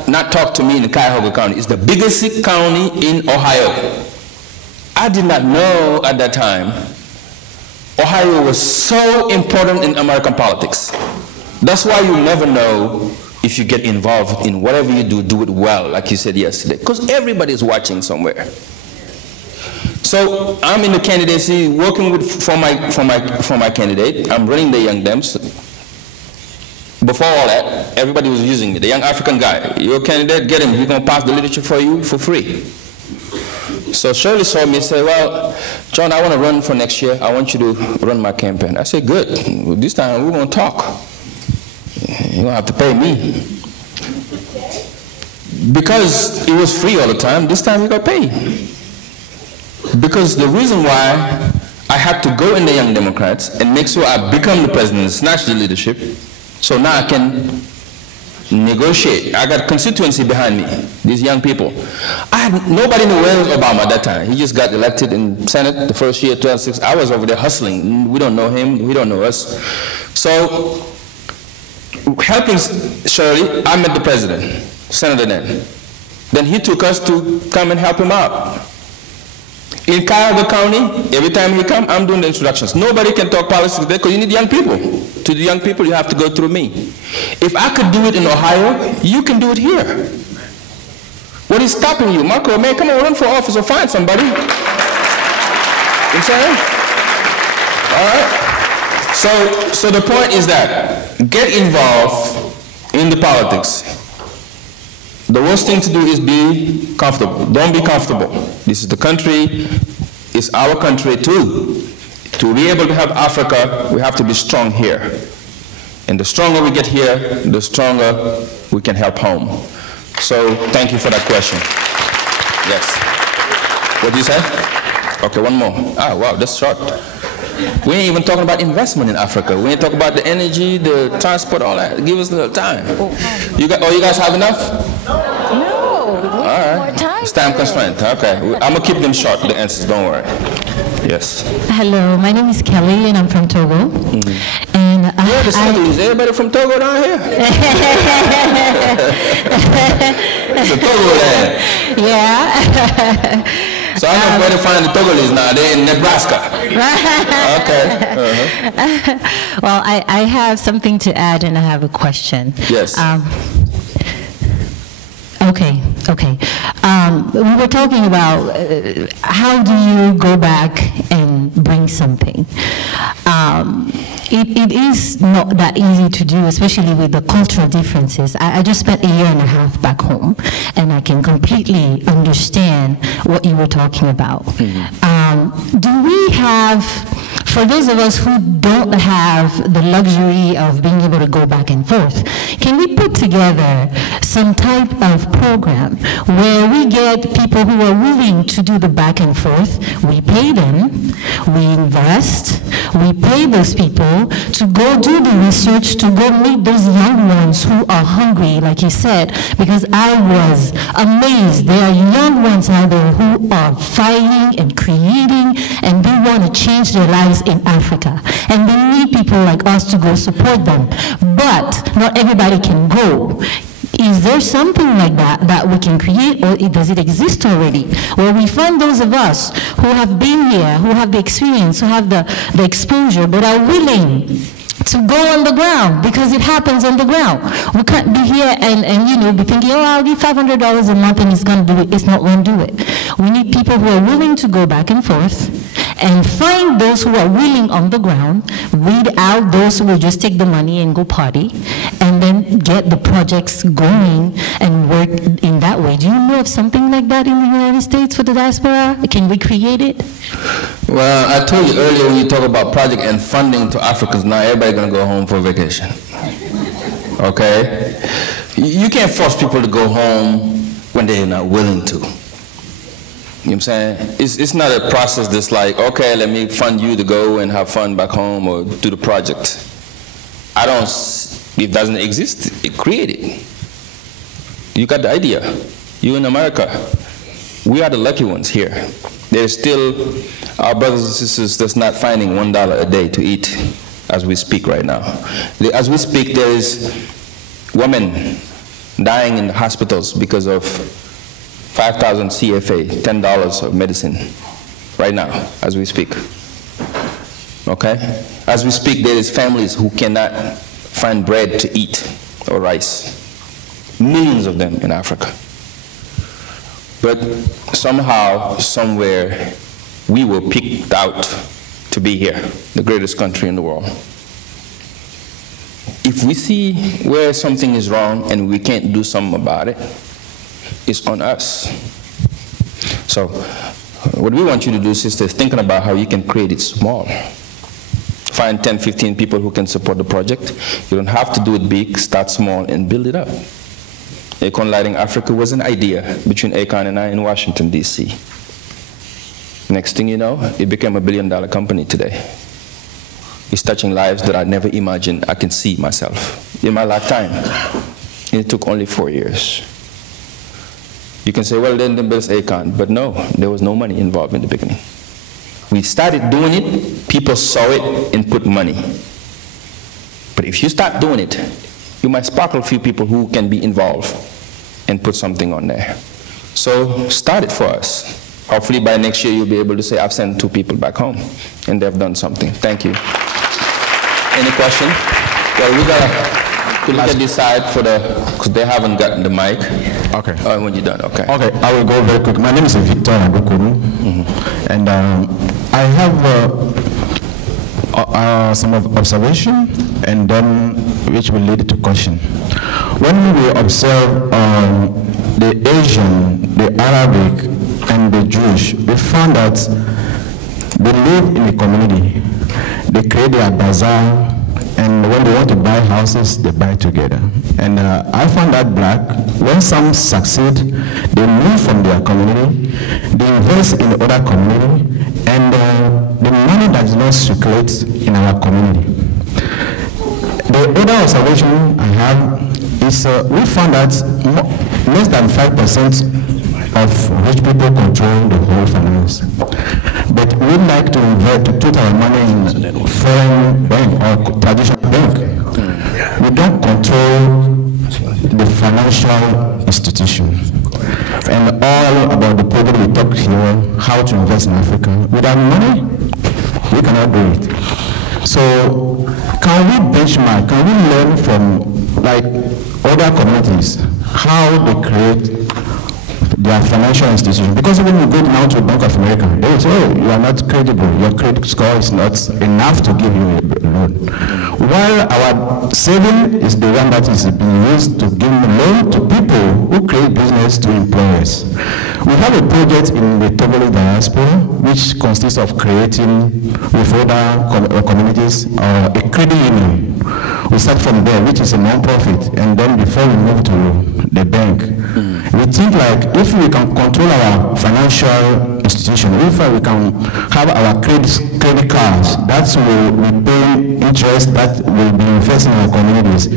not talk to me in Cuyahoga County. It's the biggest county in Ohio. I did not know at that time Ohio was so important in American politics. That's why you never know if you get involved in whatever you do it well, like you said yesterday, because everybody is watching somewhere. So I'm in the candidacy, working for my candidate. I'm running the Young Dems. Before all that, everybody was using me. The young African guy, you're a candidate, get him. He's going to pass the leadership for you for free. So Shirley saw me and said, well, John, I want to run for next year. I want you to run my campaign. I said, good. This time we're going to talk. You don't have to pay me. Because it was free all the time, this time you got paid. Because the reason why I had to go in the Young Democrats and make sure I become the president, snatch the leadership, so now I can negotiate. I got constituency behind me, these young people. I had nobody in the world Obama at that time. He just got elected in Senate the first year, 2006. I was over there hustling. We don't know him, we don't know us. So, helping Shirley, I met the president, Senator then. Then he took us to come and help him out. In Cuyahoga County, every time he comes, I'm doing the introductions. Nobody can talk politics there because you need young people. To the young people, you have to go through me. If I could do it in Ohio, you can do it here. What is stopping you? Marco, man, come on, run for office or find somebody. You know what I'm saying? All right? So the point is that get involved in the politics. The worst thing to do is be comfortable. Don't be comfortable. This is the country, it's our country too. To be able to help Africa, we have to be strong here. And the stronger we get here, the stronger we can help home. So thank you for that question. Yes. What did you say? Okay, one more. Ah, wow, that's short. We ain't even talking about investment in Africa. We ain't talking about the energy, the transport, all that. Give us a little time. You guys have enough? No. All right. It's time constraint. Okay. I'm going to keep them short, the answers. Don't worry. Yes. Hello. My name is Kelly, and I'm from Togo. Mm-hmm. And the Senegalese. Everybody from Togo down here? It's a Togo land. Yeah. So I know where to find the Togolese now. They're in Nebraska. Okay. Uh-huh. Well, I have something to add, and I have a question. Yes. Okay. We were talking about how do you go back and bring something. It is not that easy to do, especially with the cultural differences. I just spent 1.5 years back home, and I can completely understand what you were talking about. Mm-hmm. Do we have, for those of us who don't have the luxury of being able to go back and forth, can we put together some type of program where we get people who are willing to do the back and forth, we pay them, we invest, we pay those people to go do the research, to go meet those young ones who are hungry, like you said, because I was amazed. There are young ones out there who are fighting and creating, and they want to change their lives in Africa. And they need people like us to go support them. But not everybody can go. Is there something like that we can create, or does it exist already? Where we find those of us who have been here, who have the experience, who have the exposure, but are willing to go on the ground, because it happens on the ground. We can't be here and be thinking, oh, I'll give $500 a month and it's going to do it. It's not going to do it. We need people who are willing to go back and forth and find those who are willing on the ground, weed out those who will just take the money and go party, and then get the projects going and work in that way. Do you know of something like that in the United States for the diaspora? Can we create it? Well, I told you earlier, when you talk about project and funding to Africans, now everybody's going to go home for vacation. Okay? You can't force people to go home when they're not willing to. You know what I'm saying? It's not a process that's like, okay, let me fund you to go and have fun back home or do the project. It doesn't exist, create it. You got the idea. You in America, we are the lucky ones here. There's still our brothers and sisters that's not finding $1 a day to eat as we speak right now. As we speak, there is women dying in the hospitals because of 5,000 CFA, $10 of medicine. right now, as we speak. Okay? As we speak, there is families who cannot find bread to eat or rice. Millions of them in Africa. But somehow, somewhere, we were picked out to be here, the greatest country in the world. If we see where something is wrong and we can't do something about it, it's on us. So, what we want you to do, sister, is thinking about how you can create it small. Find 10, 15 people who can support the project. You don't have to do it big, start small and build it up. Acorn Lighting Africa was an idea between Acorn and I in Washington, D.C. Next thing you know, it became a $1 billion company today. It's touching lives that I never imagined I can see myself in my lifetime. And it took only 4 years. You can say, well, then there's Acorn, but no, there was no money involved in the beginning. We started doing it, people saw it and put money. But if you start doing it, you might sparkle a few people who can be involved and put something on there. So start it for us. Hopefully by next year you'll be able to say, I've sent 2 people back home and they've done something. Thank you. Any question? Well, we gotta look at this side for because they haven't gotten the mic. Okay. Oh, when you're done, okay. Okay, I will go very quick. My name is Victor Abukuru, and I have some observation, and then which will lead to question. When we observe the Asian, the Arabic, and the Jewish, we found that they live in a community. They create their bazaar, and when they want to buy houses, they buy together. And I found that black, when some succeed, they move from their community, they invest in other community, and the money does not circulate in our community. The other observation I have is we found that less than 5% of rich people control the whole finance. But we like to invest, to put our money in foreign bank or traditional bank. We don't control the financial institution. And all about the program we talked here, how to invest in Africa. Without money, we cannot do it. So can we benchmark, can we learn from like other communities, how they create their financial institution? Because when you go now to Bank of America, they will say, oh, you are not credible, your credit score is not enough to give you a loan. While our saving is the one that is being used to give a loan to people who create business to employers. We have a project in the Togolese diaspora which consists of creating with other communities a credit union. We start from there, which is a non-profit, and then before we move to the bank. We think like if we can control our financial institution, if we can have our credit cards, that will be paying interest, that will be investing in our communities.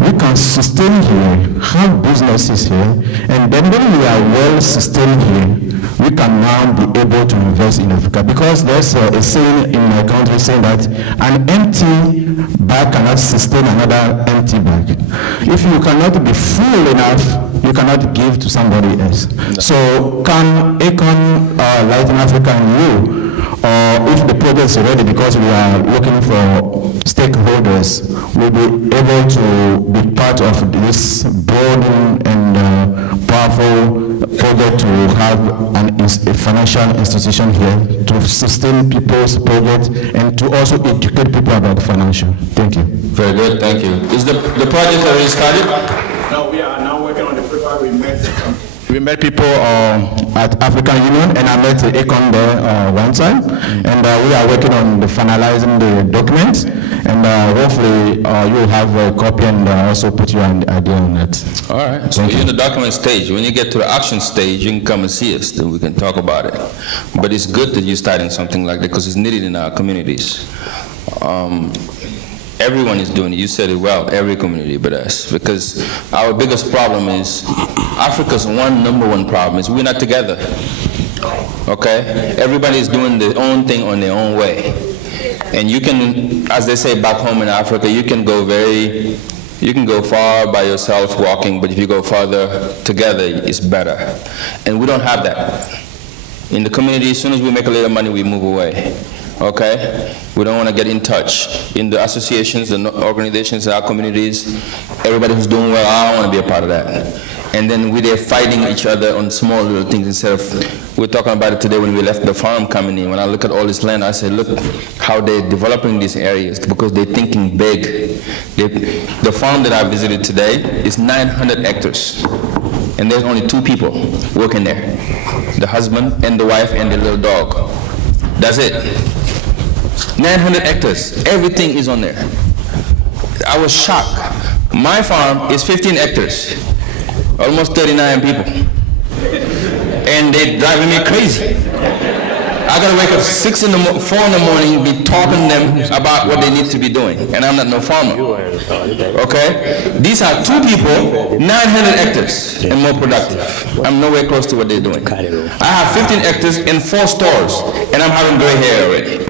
We can sustain here, have businesses here, and then when we are well sustained here, we can now be able to invest in Africa. Because there's a saying in my country saying that an empty bag cannot sustain another empty bag. If you cannot be full enough, you cannot give to somebody else. So can Acorn Lighting Africa and you, or if the project is ready, because we are looking for stakeholders, will be able to be part of this broad and powerful project to have a financial institution here to sustain people's project and to also educate people about financial. Thank you. Very good, thank you. Is the project already started? No, we are now working on the paper. We met people at African Union, and I met Acorn there one time, and we are working on finalizing the documents, and hopefully you'll have a copy and also put your idea on it. All right, so you're in the document stage. When you get to the action stage, you can come and see us, then we can talk about it. But it's good that you're starting something like that because it's needed in our communities. Everyone is doing it. You said it well, every community but us. Because our biggest problem is, Africa's number one problem is we're not together. Okay? Everybody is doing their own thing on their own way. And you can, as they say back home in Africa, you can go far by yourself walking, but if you go farther together, it's better. And we don't have that. In the community, as soon as we make a little money, we move away. Okay? We don't want to get in touch. In the associations, the organizations, our communities, everybody who's doing well, I don't want to be a part of that. And then we're there fighting each other on small little things instead of, we're talking about it today when we left the farm coming in. When I look at all this land, I say, look how they're developing these areas because they're thinking big. The farm that I visited today is 900 hectares. And there's only 2 people working there. The husband and the wife and the little dog. That's it. 900 hectares. Everything is on there. I was shocked. My farm is 15 hectares. Almost 39 people. And they're driving me crazy. I gotta wake up 4 in the morning, be talking to them about what they need to be doing. And I'm not no farmer. Okay? These are 2 people, 900 hectares, and more productive. I'm nowhere close to what they're doing. I have 15 hectares and 4 stores, and I'm having gray hair already.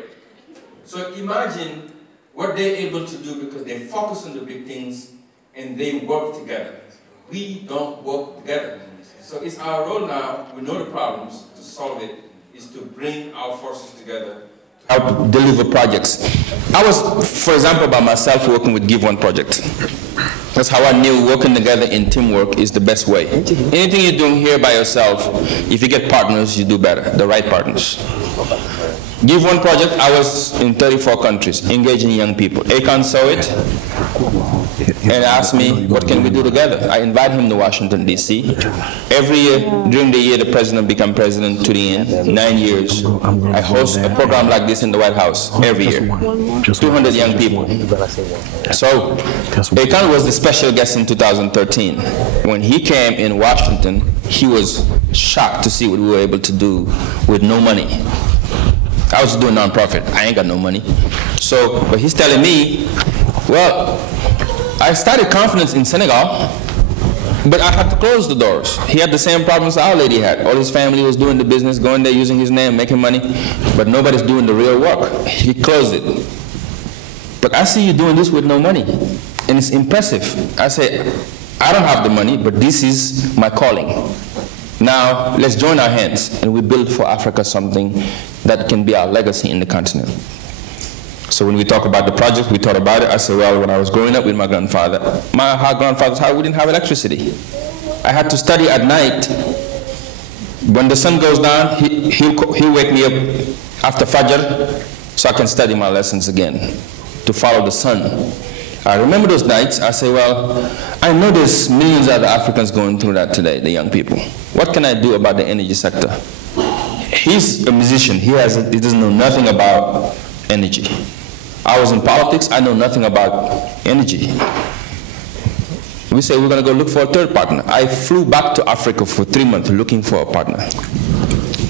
So imagine what they're able to do because they focus on the big things and they work together. We don't work together. So it's our role now, we know the problems, to solve it, is to bring our forces together to help deliver projects. I was, for example, by myself working with Give One Project. That's how I knew working together in teamwork is the best way. Anything you're doing here by yourself, if you get partners, you do better, the right partners. Give One Project, I was in 34 countries, engaging young people. Akon saw it and asked me, what can we do together? I invite him to Washington, D.C. Every year, during the year the president becomes president to the end, 9 years, I host a program like this in the White House every year. 200 young people. So, Akon was the special guest in 2013. When he came in Washington, he was shocked to see what we were able to do with no money. I was doing nonprofit. I ain't got no money. So, but he's telling me, well, I started Confidence in Senegal, but I had to close the doors. He had the same problems Our Lady had. All his family was doing the business, going there, using his name, making money, but nobody's doing the real work. He closed it. But I see you doing this with no money, and it's impressive. I say, I don't have the money, but this is my calling. Now, let's join our hands, and we build for Africa something that can be our legacy in the continent. So when we talk about the project, we thought about it. I said, well, when I was growing up with my grandfather, my grandfather's house, we didn't have electricity. I had to study at night. When the sun goes down, he'll wake me up after Fajr so I can study my lessons again, to follow the sun. I remember those nights. I say, well, I know there's millions of other Africans going through that today, the young people. What can I do about the energy sector? He's a musician. He doesn't know nothing about energy. I was in politics. I know nothing about energy. We say we're going to go look for a third partner. I flew back to Africa for 3 months looking for a partner.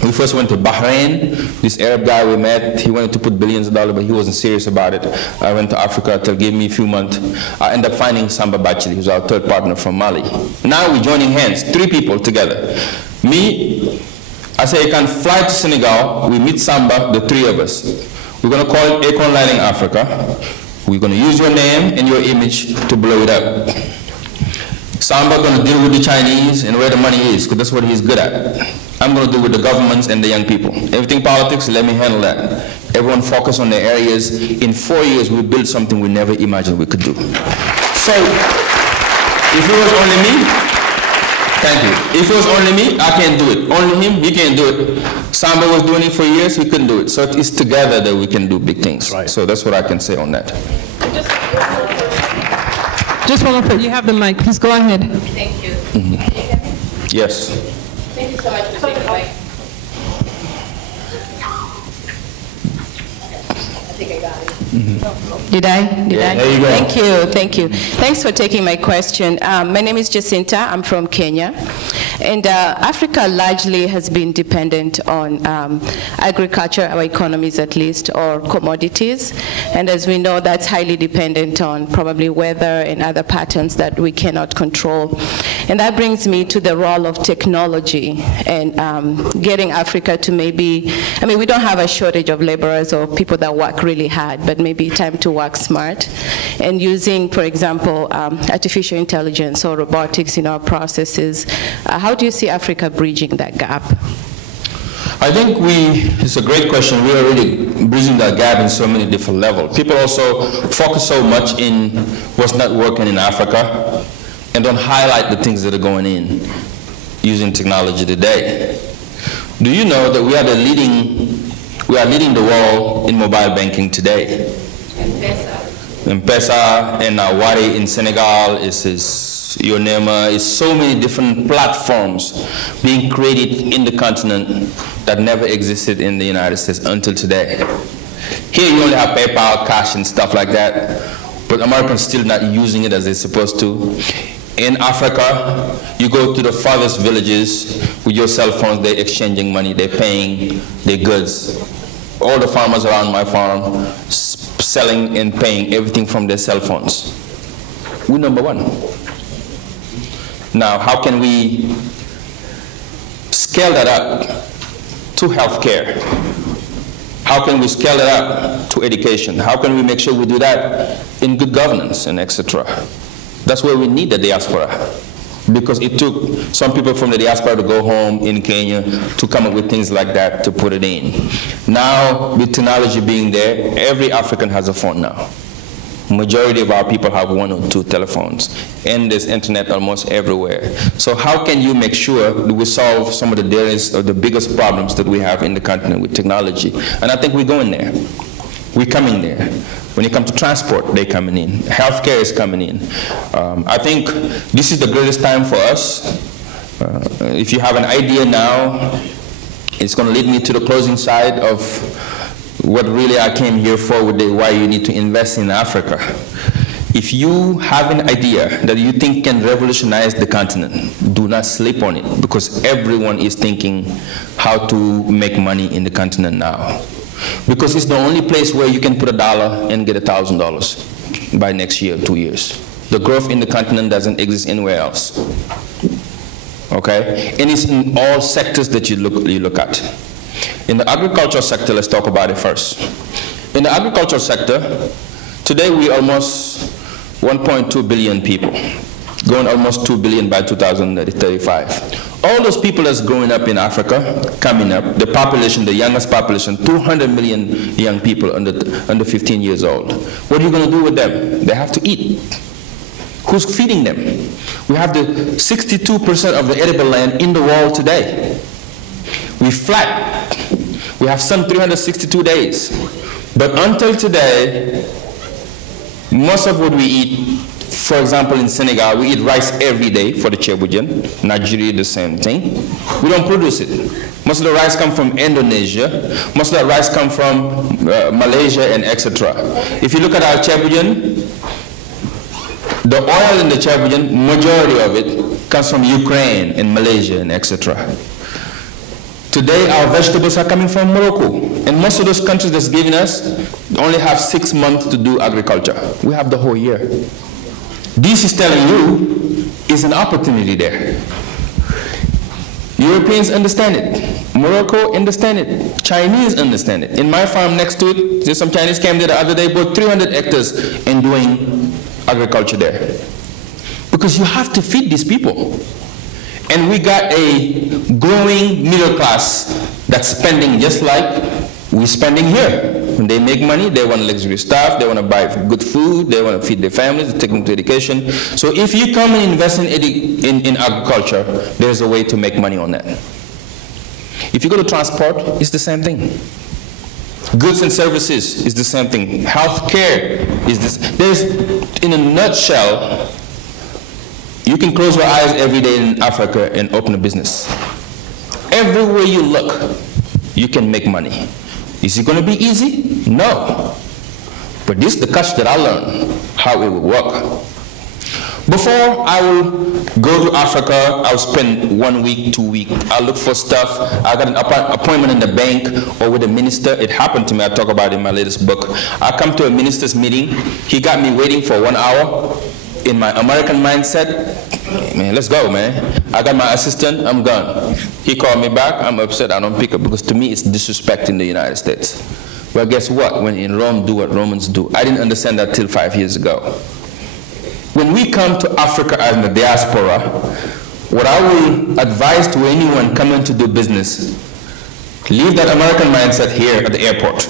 We first went to Bahrain. This Arab guy we met, he wanted to put billions of dollars, but he wasn't serious about it. I went to Africa till gave me a few months. I ended up finding Samba Bachili, who's our third partner from Mali. Now we're joining hands, 3 people together. Me, I say I can fly to Senegal, we meet Samba, the 3 of us. We're going to call it Akon Lighting Africa. We're going to use your name and your image to blow it up. Samba going to deal with the Chinese and where the money is, because that's what he's good at. I'm going to do with the governments and the young people. Everything politics, let me handle that. Everyone focus on their areas. In 4 years, we built something we never imagined we could do. So, if it was only me, thank you. If it was only me, I can't do it. Only him, he can't do it. Samba was doing it for years, he couldn't do it. So it's together that we can do big things. Right. So that's what I can say on that. Just one more thing. You have the mic. Please go ahead. Thank you. Mm-hmm. Yes. Thank you so much for taking my... I think I got it. Mm-hmm. Did I? There you go. Thank you. Thanks for taking my question. My name is Jacinta. I'm from Kenya. And Africa largely has been dependent on agriculture, our economies at least, or commodities. And as we know, that's highly dependent on probably weather and other patterns that we cannot control. And that brings me to the role of technology and getting Africa to maybe, I mean, we don't have a shortage of laborers or people that work really hard, but maybe time to work smart. And using, for example, artificial intelligence or robotics in our processes. How do you see Africa bridging that gap? I think it's a great question. We are really bridging that gap in so many different levels. People also focus so much in what's not working in Africa and don't highlight the things that are going in using technology today. Do you know that we are leading the world in mobile banking today? M-Pesa and Wari in Senegal, is Thione, is so many different platforms being created in the continent that never existed in the United States until today. Here you only have PayPal, cash, and stuff like that, but Americans still not using it as they're supposed to. In Africa, you go to the farthest villages with your cell phones, they're exchanging money, they're paying their goods. All the farmers around my farm selling and paying everything from their cell phones. We're number one. Now, how can we scale that up to healthcare? How can we scale that up to education? How can we make sure we do that in good governance and etc.? That's where we need the diaspora, because it took some people from the diaspora to go home in Kenya to come up with things like that to put it in. Now, with technology being there, every African has a phone now. Majority of our people have 1 or 2 telephones, and there's internet almost everywhere. So how can you make sure that we solve some of the dearest or the biggest problems that we have in the continent with technology? And I think we're going there. We're coming there. When it comes to transport, they're coming in. Healthcare is coming in. I think this is the greatest time for us. If you have an idea now, it's going to lead me to the closing side of what really I came here for, with why you need to invest in Africa. If you have an idea that you think can revolutionize the continent, do not sleep on it, because everyone is thinking how to make money in the continent now. Because it's the only place where you can put $1 and get $1,000 by next year, 2 years. The growth in the continent doesn't exist anywhere else. Okay? And it's in all sectors that you look at. In the agricultural sector, let's talk about it first. In the agricultural sector, today we almost 1.2 billion people, going almost 2 billion by 2035. All those people that's growing up in Africa, coming up, the population, the youngest population, 200 million young people under 15 years old. What are you going to do with them? They have to eat. Who's feeding them? We have the 62% of the edible land in the world today. We're flat. We have sun 362 days. But until today, most of what we eat, for example, in Senegal, we eat rice every day for the Chebujan. Nigeria, the same thing. We don't produce it. Most of the rice comes from Indonesia. Most of the rice comes from Malaysia and etc. If you look at our Chebujan, the oil in the Chebujan, majority of it comes from Ukraine and Malaysia and etc. Today, our vegetables are coming from Morocco. And most of those countries that's giving us only have 6 months to do agriculture. We have the whole year. This is telling you is an opportunity there. Europeans understand it. Morocco understand it. Chinese understand it. In my farm next to it, there's some Chinese came there the other day, bought 300 hectares and doing agriculture there. Because you have to feed these people. And we got a growing middle class that's spending just like we're spending here. When they make money, they want luxury stuff, they want to buy good food, they want to feed their families, take them to education. So if you come and invest in agriculture, there's a way to make money on that. If you go to transport, it's the same thing. Goods and services is the same thing. Healthcare is this. There's, in a nutshell, you can close your eyes every day in Africa and open a business. Everywhere you look, you can make money. Is it going to be easy? No. But this is the catch that I learned, how it will work. Before I will go to Africa, I'll spend 1 week, 2 weeks. I'll look for stuff. I got an appointment in the bank or with a minister. It happened to me. I talk about it in my latest book. I come to a minister's meeting. He got me waiting for 1 hour. In my American mindset, man, let's go, man. I got my assistant, I'm gone. He called me back, I'm upset, I don't pick up, because to me it's disrespect in the United States. Well, guess what? When in Rome, do what Romans do. I didn't understand that till 5 years ago. When we come to Africa as the diaspora, what I will advise to anyone coming to do business, Leave that American mindset here at the airport.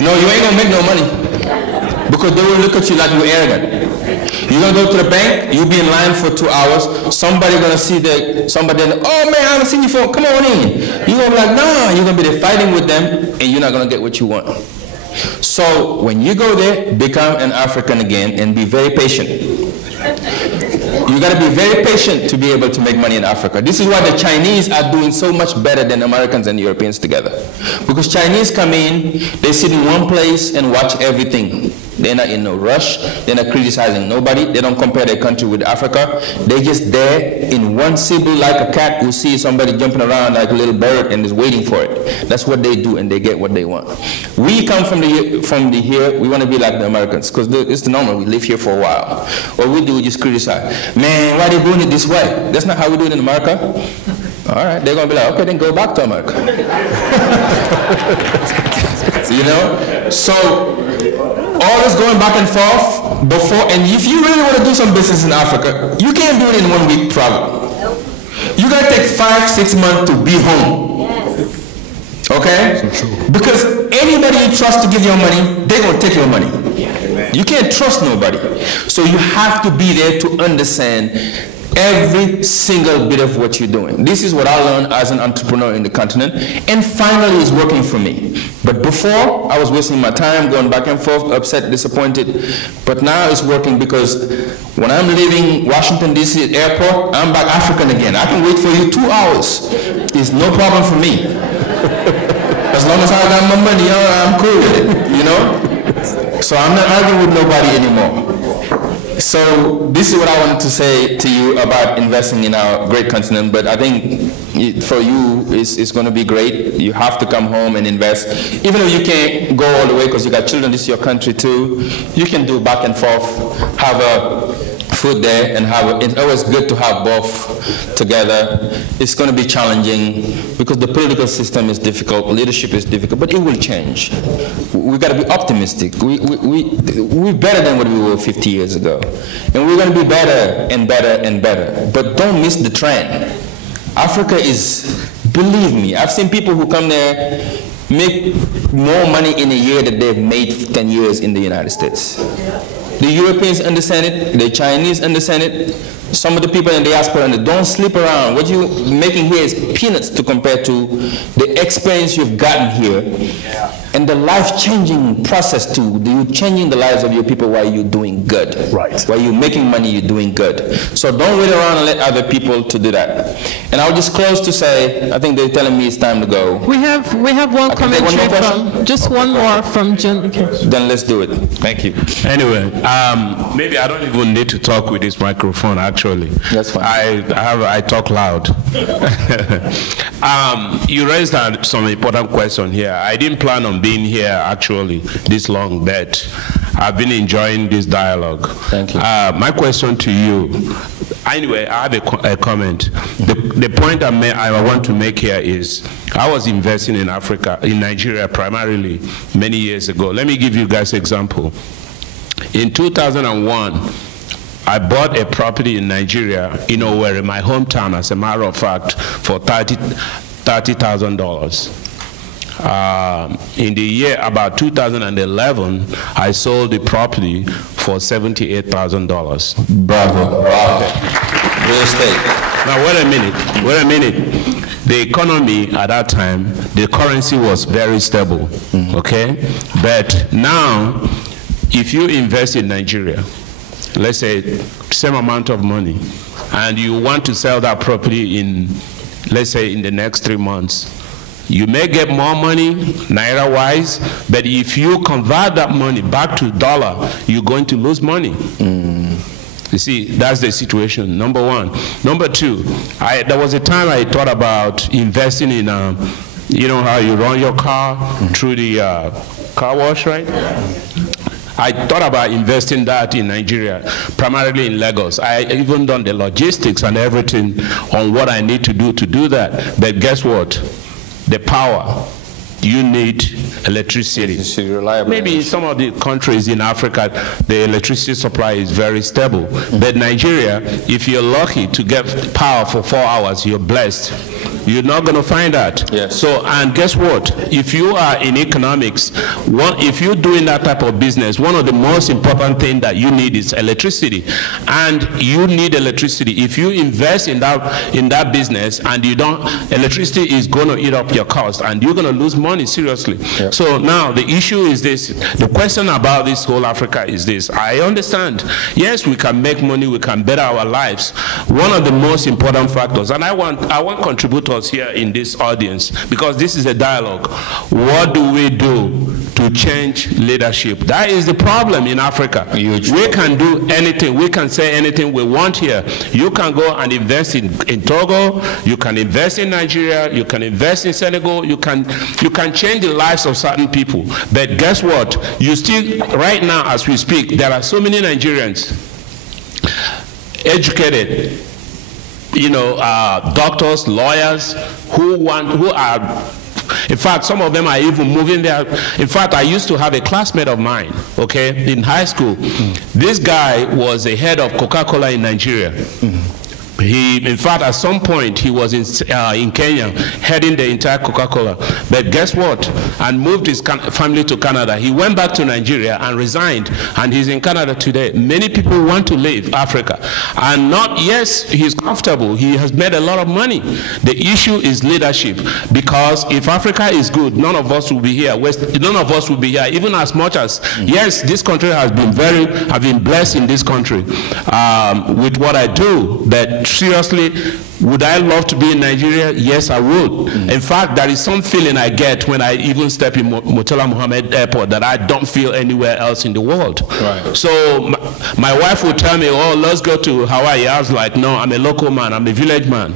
No, you ain't gonna make no money because they will look at you like you're arrogant. You're gonna go to the bank, you'll be in line for 2 hours, somebody gonna see somebody, oh man, I haven't seen you for, come on in. You're gonna be like, nah, you're gonna be there fighting with them and you're not gonna get what you want. So when you go there, become an African again and be very patient. You got to be very patient to be able to make money in Africa. This is why the Chinese are doing so much better than Americans and Europeans together. Because Chinese come in, they sit in one place and watch everything. They're not in no rush. They're not criticizing nobody. They don't compare their country with Africa. They're just there in one symbol like a cat who sees somebody jumping around like a little bird and is waiting for it. That's what they do, and they get what they want. We come from the here, we want to be like the Americans because it's the normal. We live here for a while. What we do is just criticize. Man, why are they doing it this way? That's not how we do it in America. All right, they're going to be like, okay, then go back to America. You know? So, all this going back and forth before, and if you really want to do some business in Africa, you can't do it in 1 week travel. You got to take 5-6 months to be home. Okay? Because anybody you trust to give your money, they're going to take your money. You can't trust nobody. So you have to be there to understand every single bit of what you're doing. This is what I learned as an entrepreneur in the continent, and finally it's working for me. But before, I was wasting my time, going back and forth, upset, disappointed. But now it's working because when I'm leaving Washington, D.C. airport, I'm back African again. I can wait for you 2 hours. It's no problem for me. As long as I got my money, I'm cool with it, you know? So I'm not arguing with nobody anymore. So this is what I wanted to say to you about investing in our great continent, but I think for you it's going to be great. You have to come home and invest. Even though you can't go all the way because you got children, this is your country too, you can do back and forth, have a food there and it's always good to have both together. It's going to be challenging because the political system is difficult, leadership is difficult, but it will change. We've got to be optimistic. We're better than what we were 50 years ago. And we're going to be better and better and better. But don't miss the trend. Africa is, believe me, I've seen people who come there make more money in a year than they've made 10 years in the United States. The Europeans understand it, the Chinese understand it, some of the people in the diaspora, and don't sleep around. What you're making here is peanuts to compare to the experience you've gotten here and the life-changing process too. You're changing the lives of your people while you're doing good. Right. While you're making money, you're doing good. So don't wait around and let other people to do that. And I'll just close to say, I think they're telling me it's time to go. We have one commentary from, just one more from John. Okay. Then let's do it. Thank you. Anyway, maybe I don't even need to talk with this microphone, actually. That's fine. I talk loud. You raised some important question here. I didn't plan on being here, actually, this long, but I've been enjoying this dialogue. Thank you. My question to you, anyway, I have a comment. The point I want to make here is, I was investing in Africa, in Nigeria primarily, many years ago. Let me give you guys an example. In 2001, I bought a property in Nigeria, in Owerri, my hometown, as a matter of fact, for $30,000. In the year about 2011, I sold the property for $78,000. Bravo. Wow. Real estate. Now wait a minute. The economy at that time, the currency was very stable, okay? But now, if you invest in Nigeria, let's say same amount of money, and you want to sell that property in, let's say, in the next 3 months, you may get more money, Naira-wise, but if you convert that money back to dollar, you're going to lose money. You see, that's the situation, number one. Number two, there was a time I thought about investing in, you know how you run your car through the car wash, right? I thought about investing that in Nigeria, primarily in Lagos. I even done the logistics and everything on what I need to do that. But guess what? The power, you need electricity. Maybe in some of the countries in Africa, the electricity supply is very stable. But Nigeria, if you're lucky to get power for 4 hours, you're blessed. You're not going to find that. Yes. So, and guess what? If you are in economics, if you're doing that type of business, one of the most important things that you need is electricity. And you need electricity. If you invest in that business and you don't, electricity is going to eat up your cost and you're going to lose money, seriously. Yeah. So now the issue is this. The question about this whole Africa is this. I understand. Yes, we can make money, we can better our lives. One of the most important factors, and I want contributors here in this audience, because this is a dialogue. What do we do to change leadership? That is the problem in Africa. Huge. We can do anything. We can say anything we want here. You can go and invest in Togo. You can invest in Nigeria. You can invest in Senegal. You can change the lives of certain people. But guess what? You still, right now as we speak, there are so many Nigerians educated, doctors, lawyers, who are, in fact, some of them are even moving there. In fact, I used to have a classmate of mine, okay, in high school. This guy was the head of Coca-Cola in Nigeria. In fact, at some point, he was in Kenya, heading the entire Coca-Cola. But guess what? And moved his family to Canada. He went back to Nigeria and resigned, and he's in Canada today. Many people want to leave Africa. And yes, he's comfortable. He has made a lot of money. The issue is leadership, because if Africa is good, none of us will be here. None of us will be here, even as much as, yes, this country has been I've been blessed in this country with what I do, but seriously, would I love to be in Nigeria? Yes, I would. In fact, there is some feeling I get when I even step in Murtala Muhammad Airport that I don't feel anywhere else in the world. Right. So my wife would tell me, oh, let's go to Hawaii. I was like, no, I'm a local man. I'm a village man.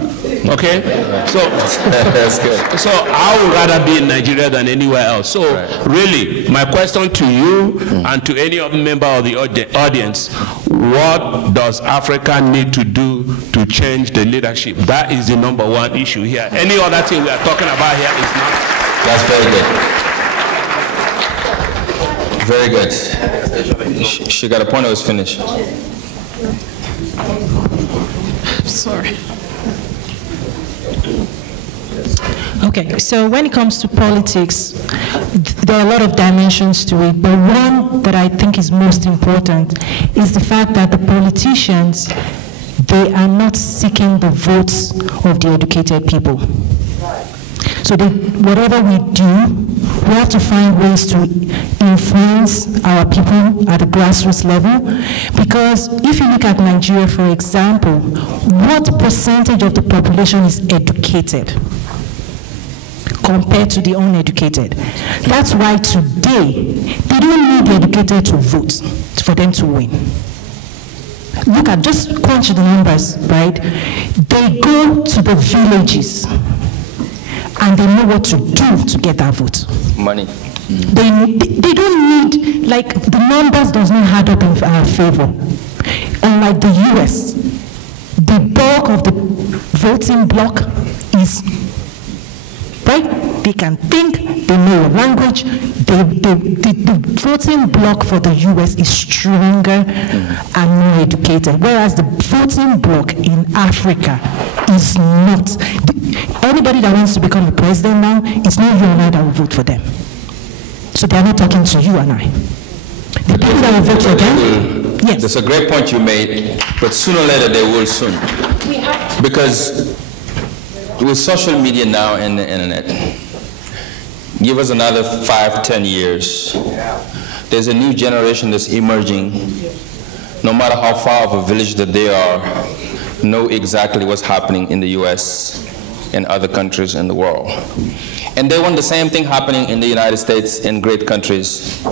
Okay? So, that's good. So I would rather be in Nigeria than anywhere else. So really, my question to you and to any other member of the audience, what does Africa need to do to change the leadership? That is the number one issue here. Any other thing we are talking about here is not. That's very good. Very good. She got a point. It was finished. Sorry. Okay, so when it comes to politics, there are a lot of dimensions to it, but one that I think is most important is the fact that the politicians, they are not seeking the votes of the educated people. So whatever we do, we have to find ways to influence our people at the grassroots level, because if you look at Nigeria, for example, what percentage of the population is educated compared to the uneducated? That's why today, they don't need the educated to vote for them to win. Look at, just crunch the numbers, right? They go to the villages and they know what to do to get that vote. Money. They don't need, like, the numbers does not add up in our favor. Unlike the US, the bulk of the voting bloc is, right? They can think, they know your language. The voting bloc for the US is stronger and more educated, whereas the voting bloc in Africa is not. Anybody that wants to become a president now, it's not you and I that will vote for them. So they're not talking to you and I. The people that will vote for them, yes. That's a great point you made, but sooner or later they will soon. Because with social media now and the internet, give us another 5-10 years. There's a new generation that's emerging. No matter how far of a village that they are, know exactly what's happening in the US and other countries in the world. And they want the same thing happening in the United States and great countries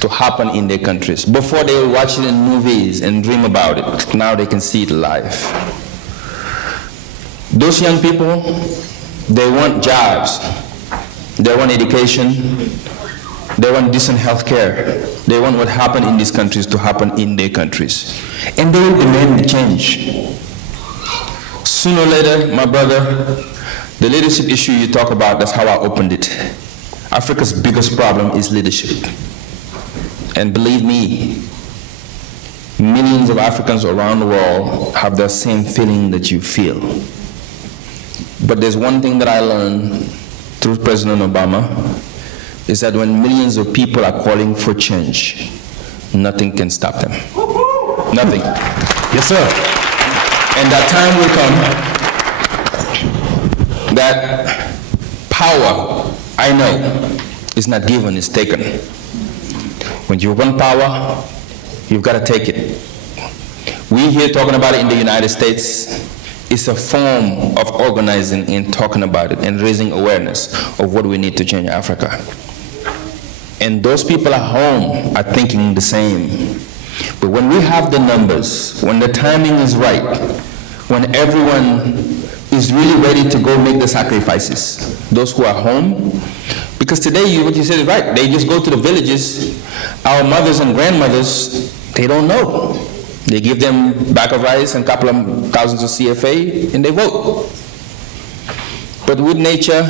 to happen in their countries. Before they would watch it in movies and dream about it. Now they can see it live. Those young people, they want jobs. They want education. They want decent health care. They want what happened in these countries to happen in their countries. And they will demand the change. Sooner or later, my brother, the leadership issue you talk about, that's how I opened it. Africa's biggest problem is leadership. And believe me, millions of Africans around the world have that same feeling that you feel. But there's one thing that I learned through President Obama, is that when millions of people are calling for change, nothing can stop them. Nothing. Yes, sir. And that time will come that power, I know, is not given, it's taken. When you want power, you've got to take it. We here talking about it in the United States, it's a form of organizing and talking about it and raising awareness of what we need to change Africa. And those people at home are thinking the same. But when we have the numbers, when the timing is right, when everyone is really ready to go make the sacrifices, those who are home, because today, what you said is right, they just go to the villages. Our mothers and grandmothers, they don't know. They give them a bag of rice and a couple of thousands of CFA, and they vote. But with nature,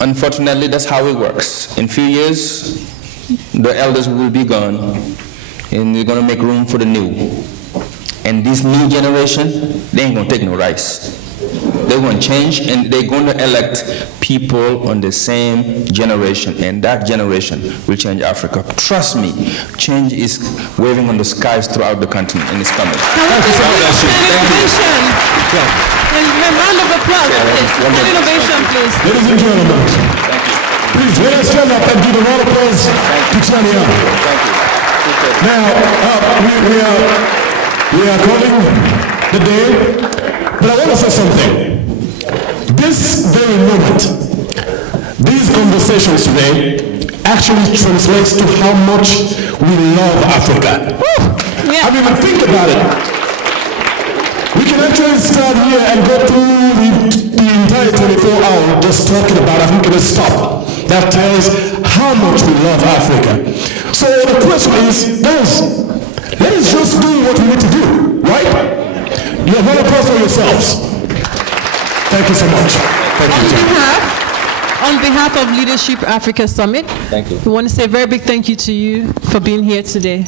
unfortunately, that's how it works. In a few years, the elders will be gone, and they're going to make room for the new. And this new generation, they ain't going to take no rice. They're going to change, and they're going to elect people on the same generation, and that generation will change Africa. Trust me, change is waving on the skies throughout the country, and it's coming. Thank you. A round of applause, please. Innovation, please. Ladies and gentlemen, please let us stand up and give a round of applause to Thione Niang. Thank you. Now, we are calling the day, but I want to say something. This very moment, these conversations today actually translates to how much we love Africa. Yeah. I mean, think about it. We can actually start here and go through the entire 24 hours just talking about Africa and stop. That tells how much we love Africa. So the question is, guys, let us just do what we need to do, right? You have one applause for yourselves. Thank you so much. Thank you. On behalf of Leadership Africa Summit, Thank you. we want to say a very big thank you to you for being here today.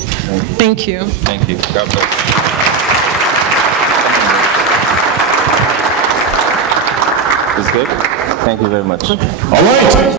Thank you. Thank you. God bless. It's good? Thank you very much. All right.